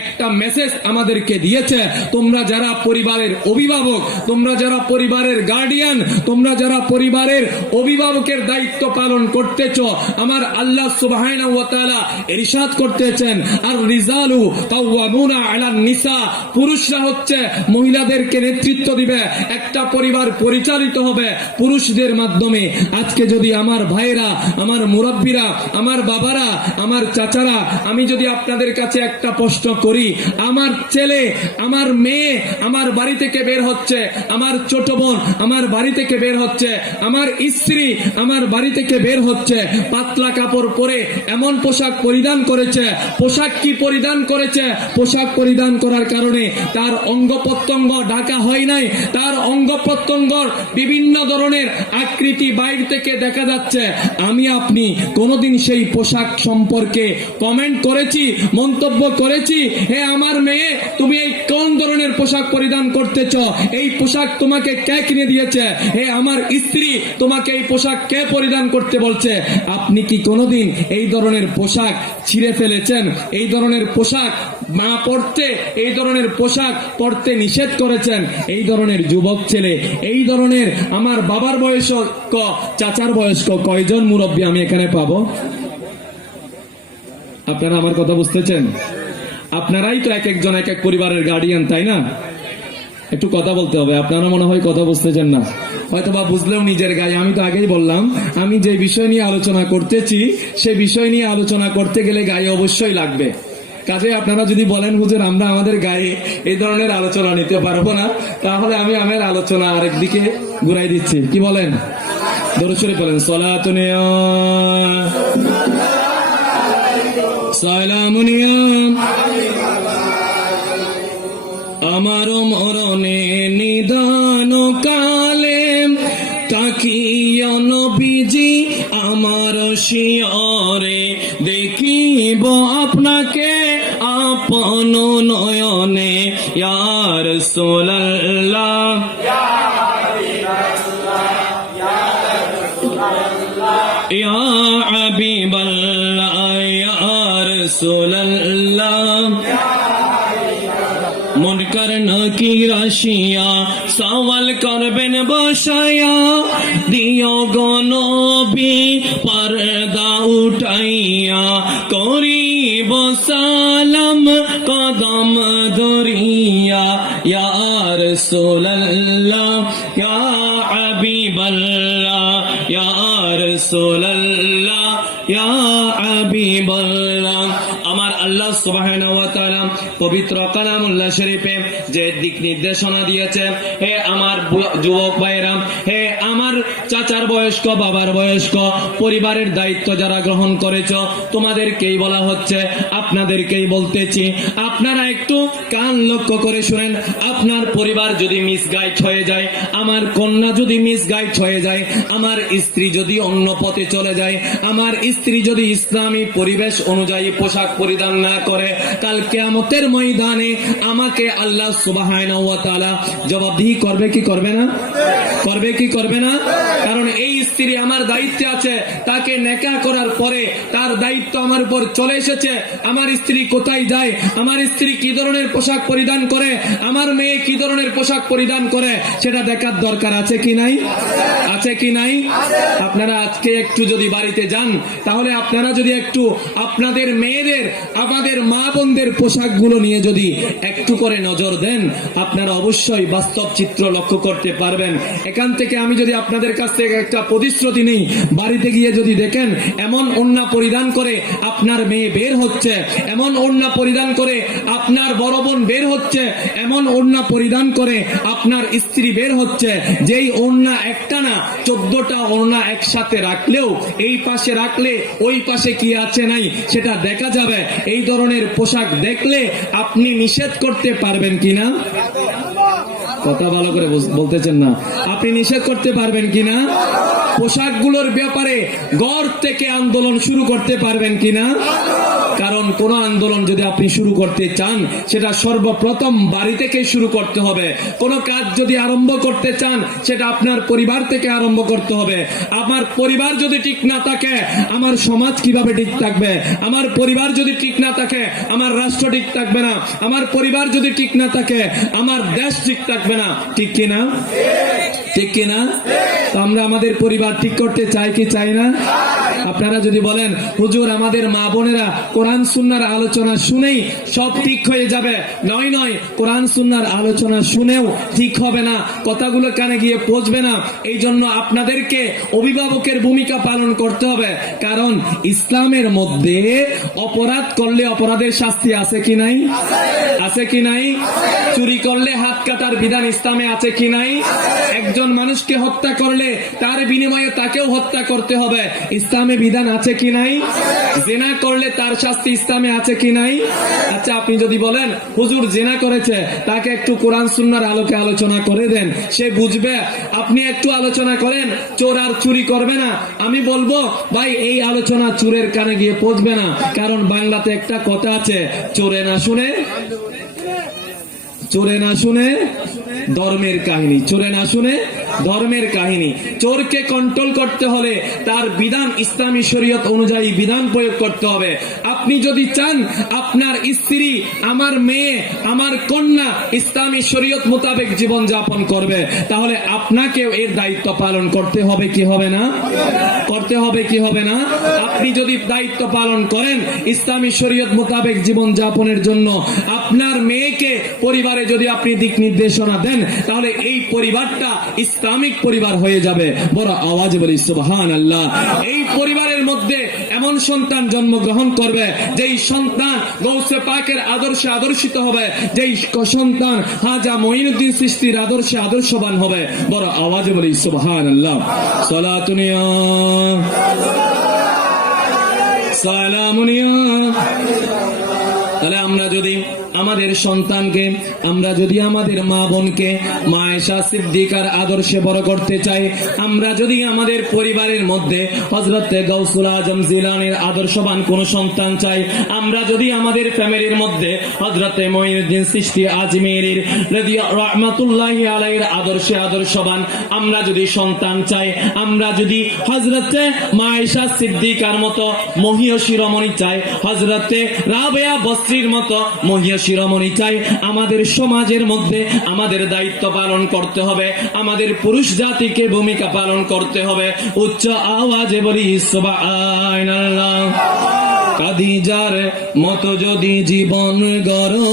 একটা মেসেজ আমাদেরকে দিয়েছে, তোমরা যারা পরিবারের অভিভাবক, তোমরা যারা পরিবারের গার্ডিয়ান, তোমরা যারা পরিবারের অভিভাবকের দায়িত্ব পালন করতেছ, আমার আল্লাহ সুবহানাহু ওয়া তাআলা ইরশাদ করতেছেন, আর রিজালু কাওয়ামুনা আলান নিসা, পুরুষরা হচ্ছে মহিলাদেরকে নেতৃত্ব দিবে, একটা পরিবার পরিচালিত হবে পুরুষদের মাধ্যমে। আজকে যদি আমার ভাইরা, আমার মুরব্বীরা, আমার বাবারা, আমার চাচারা, আমি যদি আপনাদের কাছে একটা প্রশ্ন করি, আমার ছেলে, আমার মেয়ে আমার বাড়ি থেকে বের হচ্ছে, আমার ছোট বোন আমার বাড়ি থেকে বের হচ্ছে, আমার স্ত্রী আমার বাড়ি থেকে বের হচ্ছে, পাতলা কাপড় পরে এমন পোশাক পরিধান করেছে, পোশাক কি পরিধান করেছে, পোশাক পরিধান করার কারণে তার অঙ্গ প্রত্যঙ্গ ঢাকা হয় নাই, তার অঙ্গ প্রত্যঙ্গর বিভিন্ন ধরনের আকৃতি বাইরে থেকে দেখা যাচ্ছে, আমি আপনি কোনোদিন সেই পোশাক সম্পর্কে কমেন্ট করেছি, মন্তব্য করেছি, হে আমার মেয়ে তুমি এই কোন ধরনের পোশাক পরিধান করতেছ, এই পোশাক তোমাকে কে কিনে দিয়েছে, হে আমার স্ত্রী তোমাকে এই পোশাক কে পরিধান করতে বলছে। আপনি কি কোনোদিন এই ধরনের পোশাক ছিঁড়ে ফেলেছেন? এই ধরনের পোশাক মা পড়তে, এই ধরনের পোশাক পড়তে নিষেধ করেছেন। এই ধরনের যুবক ছেলে, এই ধরনের আমার বাবার বয়স্ক, চাচার বয়স্ক কয়জন মুরব্বী আমি এখানে পাবো? আপনারা আমার কথা বুঝতেছেন? আপনারাই তো এক একজন এক এক পরিবারের গার্ডিয়ান, তাই না? একটু কথা বলতে হবে। আপনারা মনে হয় কথা বুঝতেছেন না, হয়তো বা বুঝলেও নিজের গায়ে। আমি তো আগেই বললাম, আমি যে বিষয় নিয়ে আলোচনা করতেছি সে বিষয় নিয়ে আলোচনা করতে গেলে গায়ে অবশ্যই লাগবে। কাজে আপনারা যদি বলেন হুজুর আমরা আমাদের গায়ে এই ধরনের আলোচনা নিতে পারবো না, তাহলে আমি আমার আলোচনা আরেক দিকে ঘুরাই দিচ্ছি। কি বলেন? দরুদ শরীফ বলেন, সালাতুনিয়া সালামুনিয়া আমার মরণে নিদান কালে তাকিয়া নবীজি আমার শিয়রে দেখিব আপনাকে আপন নয়নে ইয়া রাসূলুল্লাহ ইয়া হাবিবাল্লাহ ইয়া রাসূলুল্লাহ মুনকার নাকির আসিয়া সওয়াল করবেন বসায়া দিও গো নবী পর্দা উঠাইয়া করিব সালাম কদম ধরিয়া ইয়া রাসূলুল্লাহ ইয়া হাবিবাল্লাহ ইয়া রাসূলুল্লাহ ইয়া হাবিবাল্লাহ। আমার আল্লাহ সুবহানাহু ওয়া তাআলা পবিত্র কালামুল্লাহ শরীফে যে দিক নির্দেশনা দিয়েছে, হে আমার যুবক ভাইরা, হে আমার চাচার বয়স্ক, বাবার বয়স্ক, পরিবারের দায়িত্ব যারা গ্রহণ করেছো তোমাদেরকেই বলা হচ্ছে, আপনাদেরকেই বলতেছি, আপনারা একটু কান লক্ষ্য করে শুনেন। আপনার পরিবার যদি মিসগাইড হয়ে যায়, আমার কন্যা যদি মিসগাইড হয়ে যায়, আমার স্ত্রী যদি অন্য পথে চলে যায়, আমার স্ত্রী যদি ইসলামী পরিবেশ অনুযায়ী পোশাক পরিধান না করে, কাল কিয়ামতের ময়দানে আমাকে আল্লাহ সুবহানাহু ওয়া তাআলা জবাবদিহি করবে কি করবে না? করবে কি করবে না? কারণ এই স্ত্রী আমার দায়িত্বে আছে, তাকে নেকাহ করার পরে তার দায়িত্ব আমার উপর চলে এসেছে। আমার স্ত্রী কোথায় যায়, আমার স্ত্রী কি ধরনের পোশাক পরিধান করে, আমার মেয়ে কি ধরনের পোশাক পরিধান করে, সেটা দেখার দরকার আছে কি নাই? আছে কি নাই? আপনারা আজকে একটু যদি বাড়িতে যান, তাহলে আপনারা যদি একটু আপনাদের মেয়েদের, আমাদের মা বোনদের পোশাকগুলো নিয়ে যদি একটু করে নজর দেন, আপনারা অবশ্যই বাস্তব চিত্র লক্ষ্য করতে পারবেন। এখান থেকে আমি যদি আপনাদের কাছ থেকে একটা প্রতিশ্রুতি নেই, বাড়িতে গিয়ে যদি দেখেন এমন ওড়না পরিধান করে আপনার মেয়ে বের হচ্ছে, এমন ওড়না পরিধান করে আপনার বড় বোন বের হচ্ছে, এমন ওড়না পরিধান করে আপনার স্ত্রী বের হচ্ছে, যেই ওড়না একটা না 14টা ওড়না একসাথে রাখলেও এই পাশে রাখলে ওই পাশে কি আছে নাই সেটা দেখা যাবে। এই ধরনের পোশাক দেখলে আপনি নিষেধ করতে পারবেন কিনা? কথা ভালো করে বলতেছেন না। আপনি নিষেধ করতে পারবেন কিনা? পোশাকগুলোর ব্যাপারে গড় থেকে আন্দোলন শুরু করতে পারবেন কিনা? কারণ কোন আন্দোলন যদি আপনি শুরু করতে চান, সেটা সর্বপ্রথম বাড়ি থেকে শুরু করতে হবে। কোন কাজ যদি আরম্ভ করতে চান, সেটা আপনার পরিবার থেকে আরম্ভ করতে হবে। আমার পরিবার যদি ঠিক না থাকে, আমার সমাজ কিভাবে ঠিক থাকবে? আমার পরিবার যদি ঠিক না থাকে, আমার রাষ্ট্র ঠিক থাকবে না। আমার পরিবার যদি ঠিক না থাকে, আমার দেশ ঠিক থাকবে না। ঠিক কিনা? ঠিক কিনা? তো আমরা আমাদের পরিবার ঠিক করতে চাই কি চাই না? আপনারা যদি বলেন হুজুর আমাদের মা বোনেরা কোরআন সুন্নাহর আলোচনা শুনেই সব ঠিক হয়ে যাবে, নয় নয়, কোরআন সুন্নাহর আলোচনা শুনেও ঠিক হবে না, কথাগুলো কানে গিয়ে পৌঁছবে না। এই জন্য আপনাদেরকে অভিভাবকের ভূমিকা পালন করতে হবে। কারণ ইসলামের মধ্যে অপরাধ করলে অপরাধের শাস্তি আছে কি নাই? আছে কি নাই? চুরি করলে হাত কাটার বিধান ইসলামে আছে কি নাই? একজন মানুষকে হত্যা করলে তার বিনিময়ে তাকেও হত্যা করতে হবে। ইসলামে ইসলামে বিধান আছে কি নাই? জেনা করলে তার শাস্তি ইসলামে আছে কি নাই? আচ্ছা, আপনি যদি বলেন হুজুর জেনা করেছে, তাকে একটু কোরআন সুন্নাহর আলোকে আলোচনা করে দেন, সে বুঝবে। আপনি একটু আলোচনা করেন, চোর আর চুরি করবে না। আমি বলবো ভাই এই আলোচনা চোরের কানে গিয়ে পৌঁছবে না, কারণ বাংলাতে একটা কথা আছে, চোরে না শুনে ধর্মের কাহিনী। চোরে না শুনে ধর্মের কাহিনী। চোরকে কন্ট্রোল করতে হলে তার বিধান ইসলামী শরীয়ত অনুযায়ী বিধান প্রয়োগ করতে হবে। আপনি যদি চান আপনার স্ত্রী, আমার মেয়ে, আমার কন্যা ইসলামী শরীয়ত মোতাবেক জীবন যাপন করবে, তাহলে আপনাকেও এর দায়িত্ব পালন করতে হবে কি হবে না? করতে হবে কি হবে না? আপনি যদি দায়িত্ব পালন করেন ইসলামী শরীয়ত মোতাবেক জীবন যাপনের জন্য, আপনার মেয়েকে পরিবারে যদি আপনি দিক নির্দেশনা দেন, তাহলে এই পরিবারটা ইসলামিক পরিবার হয়ে যাবে। বড় আওয়াজে বলি সুবহানাল্লাহ। এই পরিবারের মধ্যে এমন সন্তান জন্মগ্রহণ করবে যেই সন্তান গৌসে পাকের আদর্শে আদর্শিত হবে, যেই সন্তান হাজা মঈনুদ্দিন চিশতির আদর্শে আদর্শবান হবে। বড় আওয়াজে বলি সুবহানাল্লাহ। সালাতুনিয়া সালামুনিয়া। তাহলে আমরা যদি আমাদের সন্তানকে, আমরা যদি আমাদের মা বোনকে মায়েশা সিদ্দিকার আদর্শে বড় করতে চাই, আমরা যদি আমাদের পরিবারের মধ্যে হযরতে গাউসুল আজম জিলানীর আদর্শবান কোন সন্তান চাই, আমরা যদি আমাদের ফ্যামিলির মধ্যে হযরতে মঈনুদ্দিন চিশতি আজমিরির রাহমাতুল্লাহি আলাইহির আদর্শে আদর্শবান আমরা যদি সন্তান চাই, আমরা যদি হযরতে মায়েশা সিদ্দিকার মতো মহীয় শিরোমণি চাই, হযরতে রাবেয়া বসরির মতো মহীয় শিরোমণি চাই, আমাদের সমাজের মধ্যে আমাদের দায়িত্ব পালন করতে হবে, আমাদের পুরুষ জাতিকে ভূমিকা পালন করতে হবে। উচ্চ আওয়াজে বলি সুবহানাল্লাহ। খাদিজার মতো যদি জীবন গড়ো,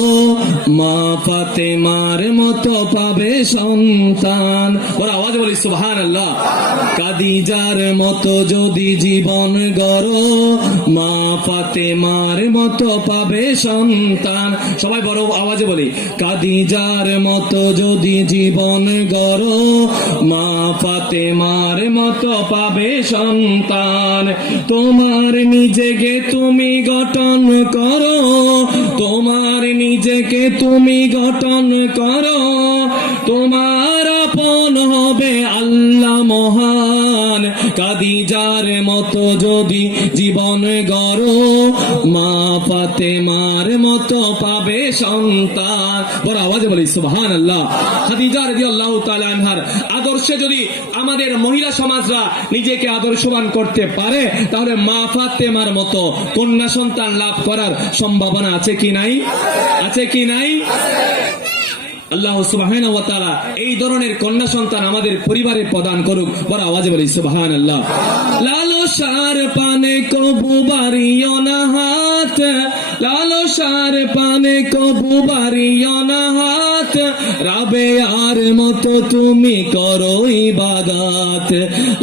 মা ফাতেমার মতো পাবে সন্তান। বড় আওয়াজে বলি সুবহানাল্লাহ। খাদিজার মতো যদি জীবন গড়ো, মা ফাতেমার মতো পাবে সন্তান। সবাই বড় আওয়াজে বলি, খাদিজার মতো যদি জীবন গড়ো, মা ফাতেমার মতো পাবে সন্তান। তোমার নিজেকে তুমি গঠন করো, তোমার নিজেকে তুমি গঠন করো, তোমার আপন হবে আল্লাহ মহান। খাদিজার মতো যদি জীবন গড়ো, মা ফাতেমার মতো পাবে সন্তান। বড় আওয়াজে বলি সুবহানাল্লাহ। খাদিজা রাদিয়াল্লাহু তাআলা আনহার আদর্শে যদি আমাদের মহিলা সমাজরা নিজেকে আদর্শবান করতে পারে, তাহলে মা ফাতেমার মতো কন্যা সন্তান লাভ করার সম্ভাবনা আছে কি নাই? আছে কি নাই? আল্লাহ সুবহানাহু ওয়া তাআলা এই ধরনের কন্যা সন্তান আমাদের পরিবারে প্রদান করুক। বড় আওয়াজে বলি সুবহানাল্লাহ। লালসার পানে কবু বাড়িও না হাত, লালসার পানে কবু বাড়িও না হাত, রাবেয়ার মতো তুমি করো ইবাদত।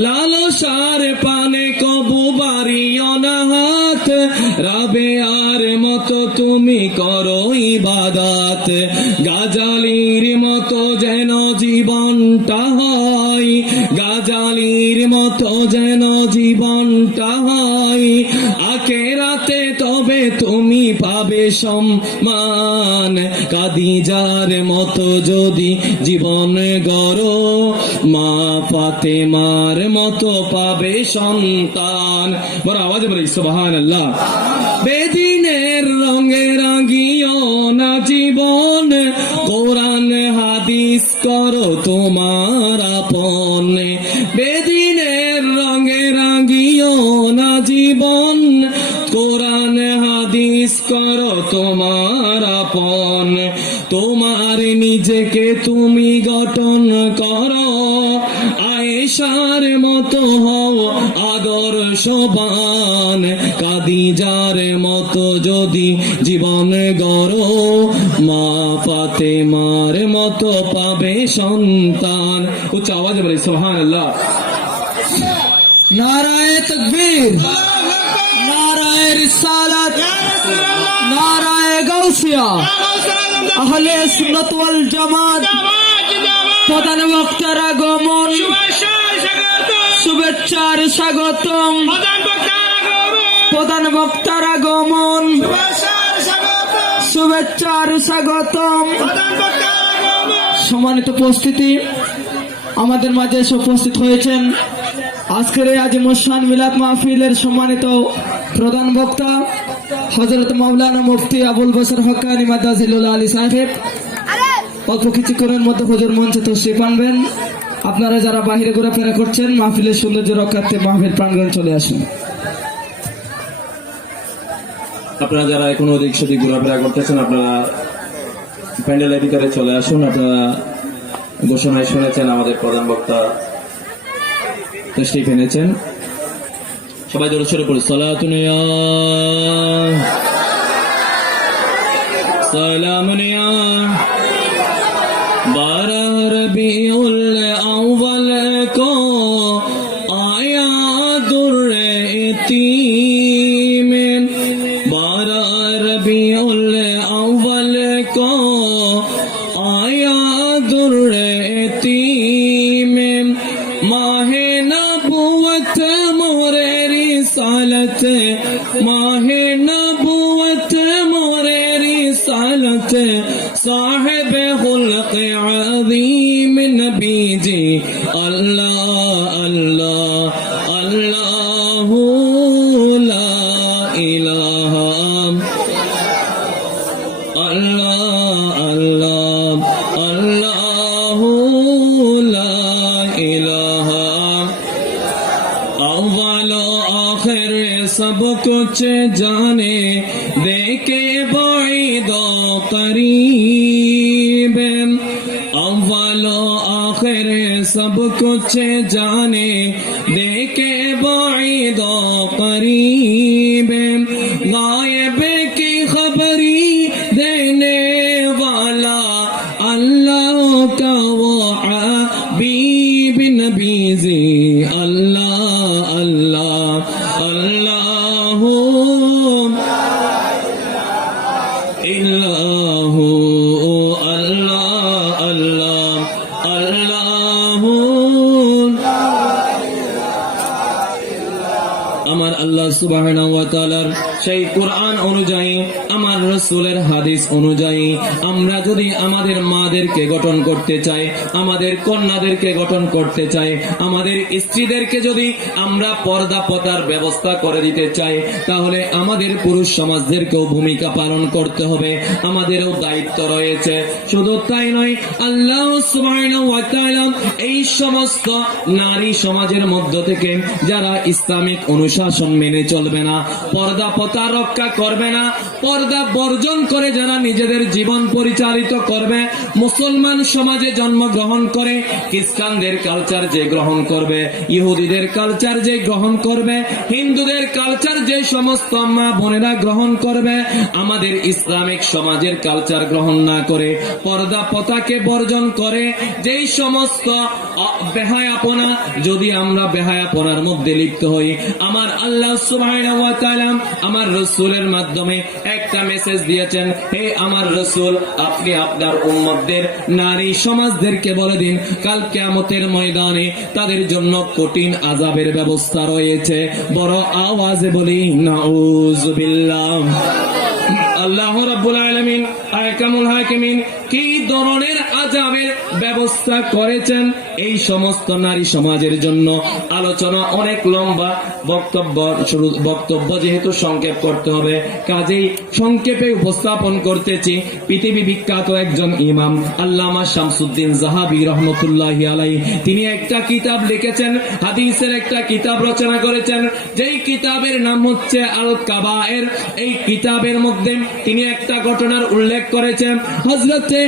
লালসার পানে কবু বাড়িও না হাত, রাবেয়ার মতো তুমি করো ইবাদত। গাজালির মতো যেন জীবনটা হয়, গাজালির মতো যেন জীবনটা হয়, আখিরাতে তবে তুমি পাবে সম্মান। খাদিজার মতো যদি জীবন গড়ো, মা ফাতেমার মতো পাবে সন্তান। বড় আওয়াজে বলি সুবহানাল্লাহ। বেদিনের রঙে রাঙিও না জীবন, কোরআন হাদিস করো তোমার আপন। বেদিনের রঙে রাঙিও না জীবন, কোরআন হাদিস করো তোমার আপন। তোমার নিজেকে তুমি গঠন করো, আয়েশার মতো হও আদর্শবান। খাদিজার মতো যদি জীবন গড়ো, মা ফাতেমার মতো পাবে সন্তান। উচ্চ আওয়াজে বলি সুবহানাল্লাহ। নারায়ে তাকবীর, নারায়ে রিসালাত, নারায়ে গাউসিয়া। আহলে সুন্নাত ওয়াল জামাত প্রধান বক্তার আগমন, শুভেচ্ছার স্বাগতম। প্রধান বক্তার আগমন, শুভেচ্ছার স্বাগতম। সম্মানিত উপস্থিতি, আমাদের মাঝে এসে উপস্থিত হয়েছেন আজকের এই আজিমুসান মিলাদ মাহফিলের সম্মানিত প্রধান বক্তা হযরত মাওলানা মুফতি আবুল বশর হক্কানি মাদাজিলুল আলী সাহেব। অল্প কিছুক্ষণের মধ্যে হুজুর মঞ্চে তশরিফ আনবেন। আপনারা যারা বাহিরে ঘোরাফেরা করছেন, মাহফিলের সৌন্দর্য রক্ষার্থে মাহফিল প্রাঙ্গণ চলে আসুন। আপনারা যারা এখন ওদিক সেদিক ঘোরাফেরা করতেছেন, আপনারা প্যান্ডেলের ভিতরে চলে আসুন। আপনারা ঘোষণায় শুনেছেন আমাদের প্রধান বক্তা তশরিফ এনেছেন। সবাই জোরে সরে পড়ি সালাতুন ইয়া সালামুন ইয়া বারহ রবিউল আউয়াল কো আয়া দুররে ইতিম, বারহ রবিউল আউয়াল কো আয়া দুররে ইতিম, মাহে নবুवत मोरे रिसालत, माहे नबुवत मोरे रिसालत, साहिब खुल्क अज़ीम नबी जी अल्लाह अल्लाह अल्लाह ला इलाहा अल्लाह अल्लाह अल्लाह ला इलाहा, अव्वल आखिर सब कुछ जाने, देखे बाइद करीब, अव्वल आखिर सब कुछ जाने, देखे बाइद करीब, गायब की खबरी देने वाला अल्लाह का वो हबीब नबी जी अल्लाह अल्लाह अल्लाह इल्लाहु अल्लाह अल्लाह अल्लाह। আমার আল্লাহ সুবহানাহু ওয়া তাআলার সেই কোরআন অনুযায়ী, আমার রাসূলের হাদিস অনুযায়ী আমরা যদি আমাদের মাদেরকে গঠন করতে চাই, আমাদের কন্যাদেরকে গঠন করতে চাই, আমাদের স্ত্রীদেরকে যদি আমরা পর্দা প্রথার ব্যবস্থা করে দিতে চাই, তাহলে আমাদের পুরুষ সমাজদেরকেও ভূমিকা পালন করতে হবে, আমাদেরও দায়িত্ব রয়েছে। শুধু তাই নয়, আল্লাহ সুবহানাহু ওয়া তাআলা এই সমস্ত নারী সমাজের মধ্য থেকে যারা ইসলামিক অনুশাসন মেনে চলবে না, পর্দা প্রথা রক্ষা করবে না, পর্দা বর্জন করে যারা নিজেদের জীবন পরিচালিত করবে, মুসলমান সমাজে জন্মগ্রহণ করে খ্রিস্টানদের কালচার যে গ্রহণ করবে, ইহুদিদের কালচার যে গ্রহণ করবে, হিন্দুদের কালচার যে সমস্ত মা বোনেরা গ্রহণ করবে, আমাদের ইসলামিক সমাজের কালচার গ্রহণ না করে পর্দা প্রথাকে বর্জন করে যেই সমস্ত বেহায়াপনা, যদি আমরা বেহায়াপনার মধ্যে লিপ্ত হই, আমার আল্লাহ সুবহানাহু ওয়া তাআলা আমার রাসূলের মাধ্যমে একটা মেসেজ দিয়েছেন, হে আমার রাসূল, আপনি আপনার উম্মতদের নারী সমাজদেরকে বলে দিন, কাল কিয়ামতের ময়দানে তাদের জন্য কঠিন আযাবের ব্যবস্থা রয়েছে। বড় আওয়াজে বলি নাউযুবিল্লাহ। আল্লাহ রাব্বুল আলামিন আহকামুল হাকিমিন কি ধরনের আযাবের ব্যবস্থা করেছেন এই সমস্ত নারী সমাজের জন্য। আলোচনা অনেক লম্বা, বক্তব্য যেহেতু সংক্ষেপ করতে হবে, কাজেই সংক্ষেপে উপস্থাপন করতেছি। পৃথিবী বিখ্যাত একজন ইমাম আল্লামা শামসুদ্দিন যাহাবী রহমতুল্লাহি আলাইহি, তিনি একটা কিতাব লিখেছেন, হাদিসের একটা কিতাব রচনা করেছেন, যেই কিতাবের নাম হচ্ছে আল কাবায়ের। এই কিতাবের মধ্যে তিনি একটা ঘটনার উল্লেখ করেছেন। হযরতে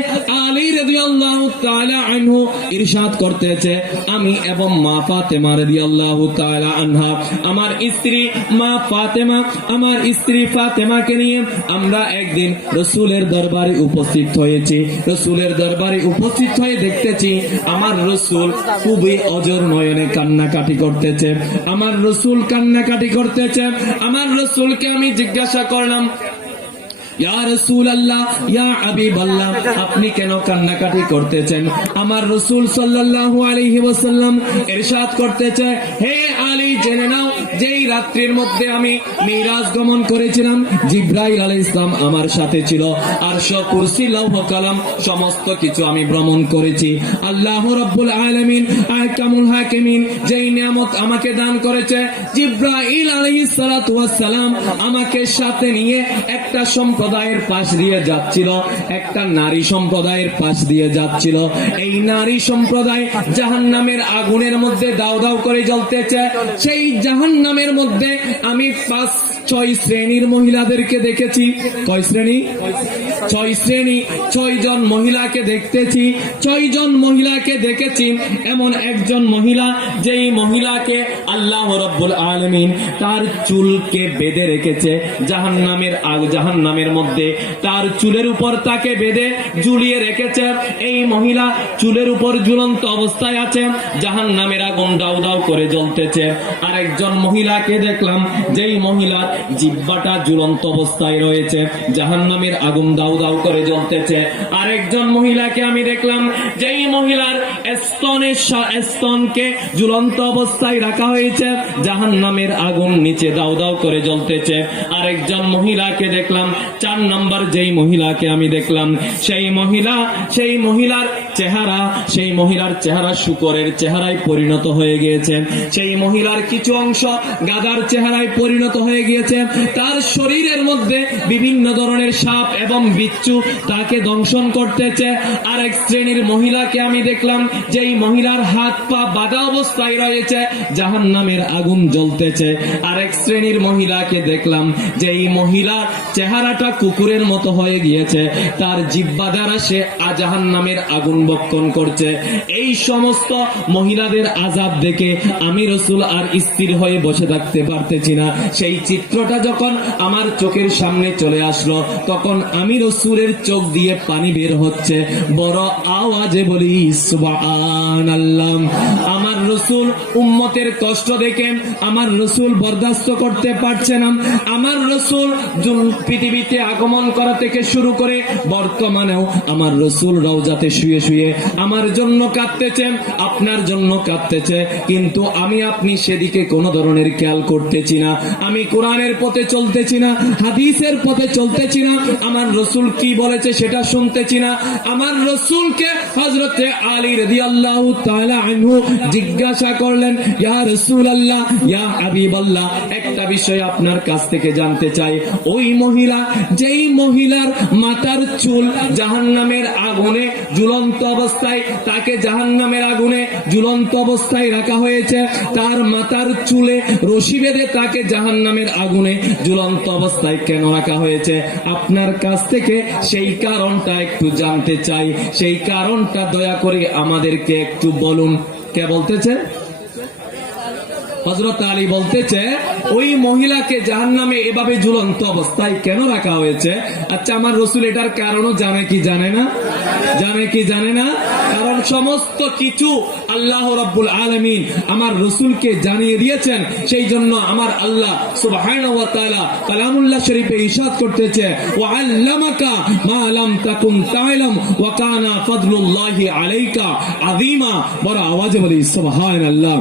আলী রাদিয়াল্লাহু তাআলা আনহু ইরশাদ করতেছে, আমি এবং মা ফাতেমা রাদিয়াল্লাহু তাআলা আনহা, আমার স্ত্রী মা ফাতেমা, আমার স্ত্রী ফাতেমাকে নিয়ে আমরা একদিন রাসূলের দরবারে উপস্থিত হয়েছি। রাসূলের দরবারে উপস্থিত হয়ে দেখতেছি আমার রাসূল খুবই অজর নয়নে কান্নাকাটি করতেছে। আমার রাসূল কান্নাকাটি করতেছে। আমার রাসূলকে আমি জিজ্ঞাসা করলাম, ইয়া রাসূলুল্লাহ, ইয়া হাবিবাল্লাহ, আপনি কেন কান্নাকাটি করতেছেন? আমার রাসূল সাল্লাল্লাহু আলাইহি ওয়াসাল্লাম ইরশাদ করতেছে, হে আলী, জেনে নাও যেই রাত্রির মধ্যে আমি মিরাজ গমন করেছিলাম। জিব্রাইল আলাইহিস সালাম আমার সাথে ছিল। আরশ, কুরসি, লৌহ কলম সমস্ত কিছু আমি ভ্রমণ করেছি। আল্লাহ রাব্বুল আলামিন আহকামুল হাকিমিন যেই নিয়ামত আমাকে দান করেছে, জিব্রাইল আলাইহিস সালাতু ওয়াস সালাম আমাকে সাথে নিয়ে একটা সম্প্রদায়ের পাশ দিয়ে যাচ্ছিল, একটা নারী সম্প্রদায়ের পাশ দিয়ে যাচ্ছিল। এই নারী সম্প্রদায় জাহান্নামের আগুনের মধ্যে দাউ দাউ করে জ্বলতেছে। সেই জাহান্নামের মধ্যে আমি 5-6 শ্রেণীর মহিলাদেরকে দেখেছি। কয় শ্রেণী? 6 শ্রেণী। 6 জন মহিলাকে দেখতেছি। 6 জন মহিলাকে দেখেছি। এমন একজন মহিলা, যেই মহিলাকে আল্লাহ রাব্বুল আলামিন তার চুলকে বেঁধে রেখেছে জাহান্নামের মধ্যে। তার চুলের উপর তাকে বেঁধে ঝুলিয়ে রেখেছে। এই মহিলা চুলের উপর ঝুলন্ত অবস্থায় আছে, জাহান্নামের আগুন দাউ দাউ করে জ্বলতেছে। আরেকজন মহিলাকে দেখলাম, যেই মহিলার জিহ্বাটা ঝুলন্ত অবস্থায় রয়েছে, জাহান্নামের আগুন দাউ দাউ করে জ্বলতেছে। আরেকজন মহিলাকে আমি দেখলাম, যেই মহিলার স্তনকে ঝুলন্ত অবস্থায় রাখা হয়েছে, জাহান্নামের আগুন নিচে দাউ দাউ করে জ্বলতেছে। আরেকজন মহিলাকে দেখলাম, 4 নম্বর যেই মহিলাকে আমি দেখলাম, সেই মহিলার চেহারা শূকরের চেহারায় পরিণত হয়ে গিয়েছে। সেই মহিলার কিছু অংশ গাধার চেহারায় পরিণত হয়ে গিয়েছে। তার শরীরের মধ্যে বিভিন্ন ধরনের সাপ এবং বিচ্ছু তাকে দংশন করতেছে। আরেক শ্রেণীর মহিলাকে আমি দেখলাম, যেই মহিলার হাত পা বাঁধা অবস্থায় রয়েছে, জাহান্নামের আগুন জ্বলতেছে। আরেক শ্রেণীর মহিলাকে দেখলাম, যেই মহিলার চেহারাটা কুকুরের মতো হয়ে গিয়েছে, তার জিহ্বা দ্বারা সে জাহান্নামের আগুন বক্ষণ করছে। এই সমস্ত মহিলাদের আযাব দেখে আমি রাসূল আর স্থির হয়ে বসে থাকতে পারতেছি না। সেই চিত্রটা যখন আমার চোখের সামনে চলে আসলো, তখন আমি রাসূলের চোখ দিয়ে পানি বের হচ্ছে। বড় আওয়াজে বলি সুবহানাল্লাহ। আমার রাসূল উম্মতের কষ্ট দেখে আমার রাসূল বরদাস্ত করতে পারছে না। আমার রাসূল পৃথিবীতে আগমন করা থেকে শুরু করে বর্তমানেও আমার রাসূল রওজাতে শুয়ে শুয়ে আমার জন্য কাঁদতেছে, আপনার জন্য কাঁদতেছে, কিন্তু আমি আপনি সেদিকে কোনো ধরনের খেয়াল করতেছি না। আমি কোরআনের পথে চলতেছি না, হাদিসের পথে চলতেছি না, আমার রাসূল কি বলেছে সেটা শুনতেছি না। আমার রাসূলকে হযরতে আলী রাদিয়াল্লাহু তাআলা আনহু জিজ্ঞাসা করলেন, ইয়া রাসূলুল্লাহ, ইয়া হাবিবাল্লাহ, একটা বিষয় আপনার কাছ থেকে জানতে চাই। ওই মহিলা, যেই মহিলার মাথার চুল জাহান্নামের আগুনে ঝুলন্ত অবস্থায়, তাকে জাহান্নামের আগুনে ঝুলন্ত অবস্থায় রাখা হয়েছে, তার মাথার চুলে রশি বেঁধে তাকে জাহান্নামের আগুনে ঝুলন্ত অবস্থায় কেন রাখা হয়েছে? আপনার কাছ থেকে সেই কারণটা একটু জানতে চাই। সেই কারণটা দয়া করে আমাদেরকে একটু বলুন। কে বলতেছে? হযরত আলী বলতেছে, ওই মহিলাকে জাহান্নামে এভাবে ঝুলন্ত অবস্থায় কেন রাখা হয়েছে? আচ্ছা, আমার রাসূল এটার কারণও জানে কি জানে না? জানে কি জানে না? কারণ সমস্ত কিছু আল্লাহ রাব্বুল আলামিন আমার রাসূলকে জানিয়ে দিয়েছেন। সেই জন্য আমার আল্লাহ সুবহানাহু ওয়া তাআলা কালামুল্লাহ শরীফে ইরশাদ করতেছে, ওয়া আল্লামাকা মা লাম তাকুন তা'লাম ওয়া কানা ফাদলুল্লাহি আলাইকা আযীমা। বড় আওয়াজে বলি সুবহানাল্লাহ।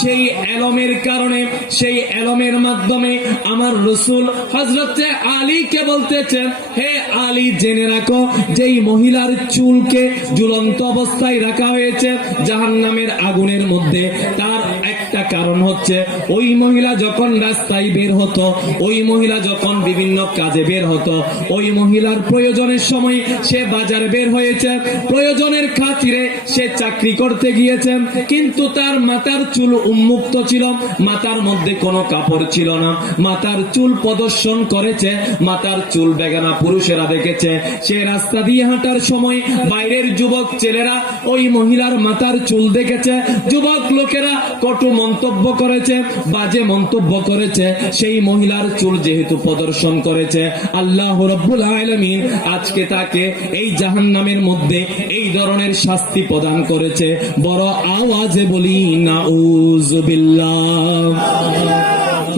সেই এলমের কারণে, সেই এলমের মাধ্যমে আমার রাসূল হযরতে আলীকে বলতেছেন, হে আলী, জেনে রাখো, যেই মহিলার চুলকে ঝুলন্ত অবস্থায় রাখা হয়েছে জাহান্নামের আগুনের মধ্যে, তার একটা কারণ হচ্ছে, ওই মহিলা যখন রাস্তায় বের হতো, ওই মহিলা যখন বিভিন্ন কাজে বের হতো, ওই মহিলার প্রয়োজনের সময় সে বাজারে বের হয়েছে, প্রয়োজনের খাতিরে সে চাকরি করতে গিয়েছে, কিন্তু তার মাথার চুল উন্মুক্ত ছিল, মাথার মধ্যে কোনো কাপড় ছিল না, মাথার চুল প্রদর্শন করেছে, মাথার চুল বেগানা পুরুষেরা দেখেছে। সে রাস্তা দিয়ে হাঁটার সময় বাইরের যুবক ছেলেরা ওই মহিলার মাথার চুল দেখেছে, যুবক লোকেরা কটু মন্তব্য করেছে, বাজে মন্তব্য করেছে। সেই মহিলার চুল যেহেতু প্রদর্শন করেছে, আল্লাহ রাব্বুল আলামিন আজকে তাকে এই জাহান্নামের মধ্যে এই ধরনের শাস্তি প্রদান করেছে। বড় আওয়াজে বলি নাউযুবিল্লাহ।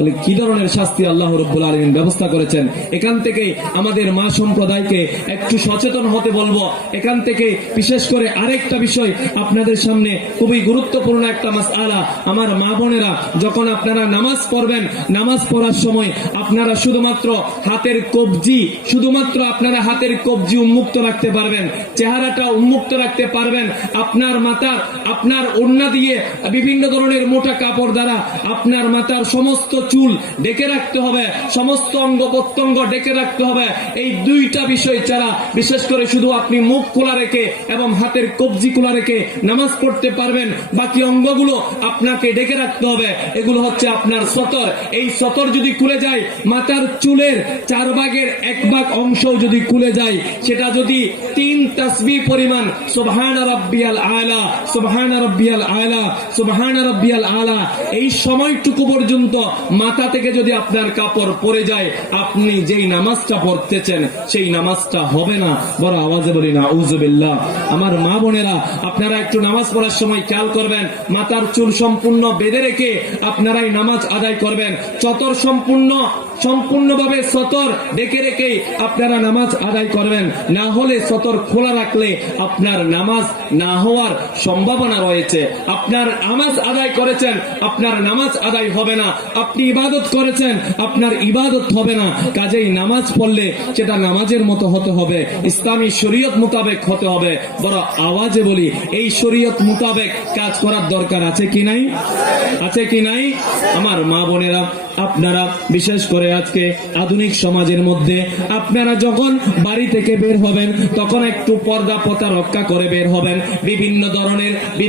তাহলে কি ধরনের শাস্তি আল্লাহ রাব্বুল আলামিন ব্যবস্থা করেছেন। এখান থেকে আমাদের মা সম্প্রদায়কে একটু সচেতন হতে বলবো। এখান থেকে বিশেষ করে আরেকটা বিষয় আপনাদের সামনে খুবই গুরুত্বপূর্ণ একটা মাসআলা। আমার মা বোনেরা, যখন আপনারা নামাজ পড়বেন, নামাজ পড়ার সময় আপনারা শুধুমাত্র হাতের কবজি উন্মুক্ত রাখতে পারবেন, চেহারাটা উন্মুক্ত রাখতে পারবেন। আপনার মাথা, আপনার ওড়না দিয়ে বিভিন্ন ধরনের মোটা কাপড় দ্বারা আপনার মাথার সমস্ত চুল ঢেকে রাখতে হবে, সমস্ত অঙ্গ প্রত্যঙ্গ ঢেকে রাখতে হবে। এই দুইটা বিষয় ছাড়া, বিশেষ করে শুধু আপনি মুখ খোলা রেখে এবং হাতের কবজি খোলা রেখে নামাজ পড়তে পারবেন, বাকি অঙ্গগুলো আপনাকে ঢেকে রাখতে হবে। এগুলো হচ্ছে আপনার সতর। এই সতর যদি খুলে যায়, মাথার চুলের 4 ভাগের 1 ভাগ অংশ যদি খুলে যায়, সেটা যদি 3 তাসবিহ পরিমাণ সুবহান রাব্বিয়াল আলা, সুবহান রাব্বিয়াল আলা, সুবহান রাব্বিয়াল আলা, এই সময়টুকু পর্যন্ত মাথা থেকে যদি আপনার কাপড় পড়ে যায়, আপনি যেই নামাজটা পড়তেছেন সেই নামাজটা হবে না। বড় আওয়াজে বলি না আউযুবিল্লাহ। আমার মা বোনেরা, আপনারা একটু নামাজ পড়ার সময় খেয়াল করবেন, মাথার চুল সম্পূর্ণ বেঁধে রেখে আপনারাই নামাজ আদায় করবেন। চতর সম্পূর্ণভাবে সতর ডেকে রেখে আপনারা নামাজ আদায় করবেন। না হলে সতর খোলা রাখলে আপনার নামাজ না হওয়ার সম্ভাবনা রয়েছে। আপনার নামাজ আদায় করেছেন, আপনার নামাজ আদায় হবে না। আপনি ইবাদত করেছেন, আপনার ইবাদত হবে না। কাজেই নামাজ পড়লে সেটা নামাজের মতো হতে হবে, ইসলামী শরীয়ত মোতাবেক হতে হবে। বড় আওয়াজে বলি, এই শরীয়ত মোতাবেক কাজ করার দরকার আছে কি নাই? আছে কি নাই? আমার মা বোনেরা, আপনারা বিশেষ করে আজকে আধুনিক সমাজের মধ্যে আপনারা যখন বাড়ি থেকে বের হবেন, তখন একটু পর্দা প্রথা রক্ষা করে বের হবেন।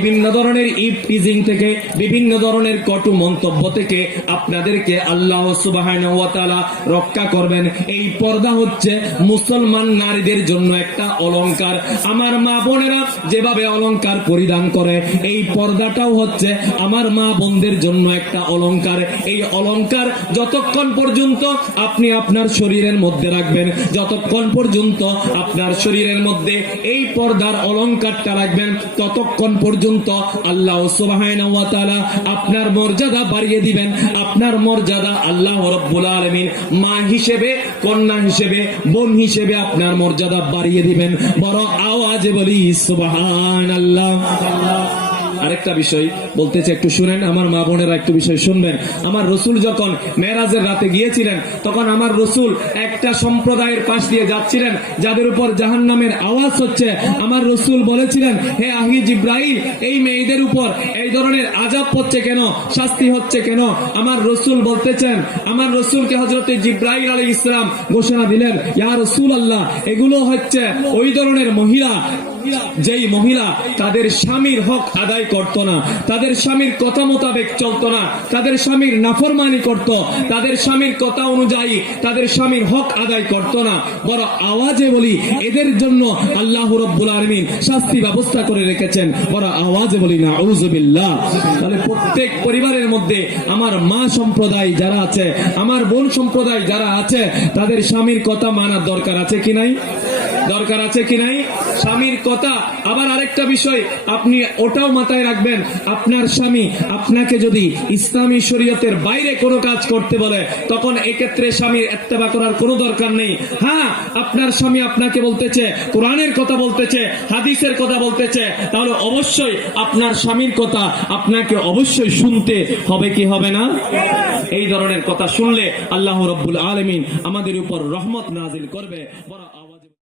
বিভিন্ন ধরনের ইভটিজিং থেকে, বিভিন্ন ধরনের কটু মন্তব্য থেকে আপনাদেরকে আল্লাহ সুবহানাহু ওয়া তাআলা রক্ষা করবেন। এই পর্দা হচ্ছে মুসলমান নারীদের জন্য একটা অলংকার। আমার মা বোনেরা যেভাবে অলংকার পরিধান করে, এই পর্দাটাও হচ্ছে আমার মা বোনদের জন্য একটা অলংকার। এই অলংকার যতক্ষণ পর্যন্ত আপনি আপনার শরীরের মধ্যে রাখবেন, যতক্ষণ পর্যন্ত আপনার শরীরের মধ্যে এই পর্দার অলংকারটা রাখবেন, ততক্ষণ পর্যন্ত আল্লাহ সুবহানাহু ওয়া তাআলা আপনার মর্যাদা বাড়িয়ে দিবেন। আপনার মর্যাদা আল্লাহ রাব্বুল আলামিন মা হিসেবে, কন্যা হিসেবে, বোন হিসেবে আপনার মর্যাদা বাড়িয়ে দিবেন। বড় আওয়াজে বলি সুবহানাল্লাহ। আরেকটা বিষয় বলতেছে, একটু শুনেন আমার মা বোনেরা, একটু বিষয় শুনবেন। আমার রসুল যখন মেরাজের রাতে গিয়েছিলেন, তখন আমার রসুল একটা সম্প্রদায়ের পাশ দিয়ে যাচ্ছিলেন যাদের উপর জাহান্নামের আওয়াজ হচ্ছে। আমার রসুল বলেছিলেন, হে আহি জিব্রাইল, এই মেয়েদের উপর এই ধরনের আযাব হচ্ছে কেন, শাস্তি হচ্ছে কেন? আমার রসুল বলতেছেন, আমার রসুলকে হযরতে জিব্রাইল আলাইহিস সালাম ঘোষণা দিলেন, ইয়া রাসূলুল্লাহ, এগুলো হচ্ছে ওই ধরনের মহিলা, যেই মহিলা তাদের স্বামীর হক আদায় করত না, তাদের স্বামীর কথা মোতাবেক চলতো না, তাদের স্বামীর নাফরমানি করত, তাদের স্বামীর কথা অনুযায়ী তাদের স্বামীর হক আদায় করত না। বড় আওয়াজে বলি, এদের জন্য আল্লাহ রাব্বুল আলামিন শাস্তি ব্যবস্থা করে রেখেছেন। বড় আওয়াজে বলি না আউযুবিল্লাহ। তাহলে প্রত্যেক পরিবারের মধ্যে আমার মা সম্প্রদায় যারা আছে, আমার বোন সম্প্রদায় যারা আছে, তাদের স্বামীর কথা মানার দরকার আছে কি নাই? দরকার আছে কি নাই? স্বামীর কথা। আবার আরেকটা বিষয় আপনি ওটাও মাথায় রাখবেন, আপনার স্বামী আপনাকে যদি ইসলামী শরীয়তের বাইরে কোনো কাজ করতে বলে, তখন এক্ষেত্রে স্বামীর ইত্তেবা করার কোনো দরকার নেই। হ্যাঁ, আপনার স্বামী আপনাকে বলতেছে, কোরআনের কথা বলতেছে, হাদিসের কথা বলতেছে, তাহলে অবশ্যই আপনার স্বামীর কথা আপনাকে অবশ্যই শুনতে হবে কি হবে না? এই ধরনের কথা শুনলে আল্লাহ রাব্বুল আলামিন আমাদের উপর রহমত নাজিল করবে। বড়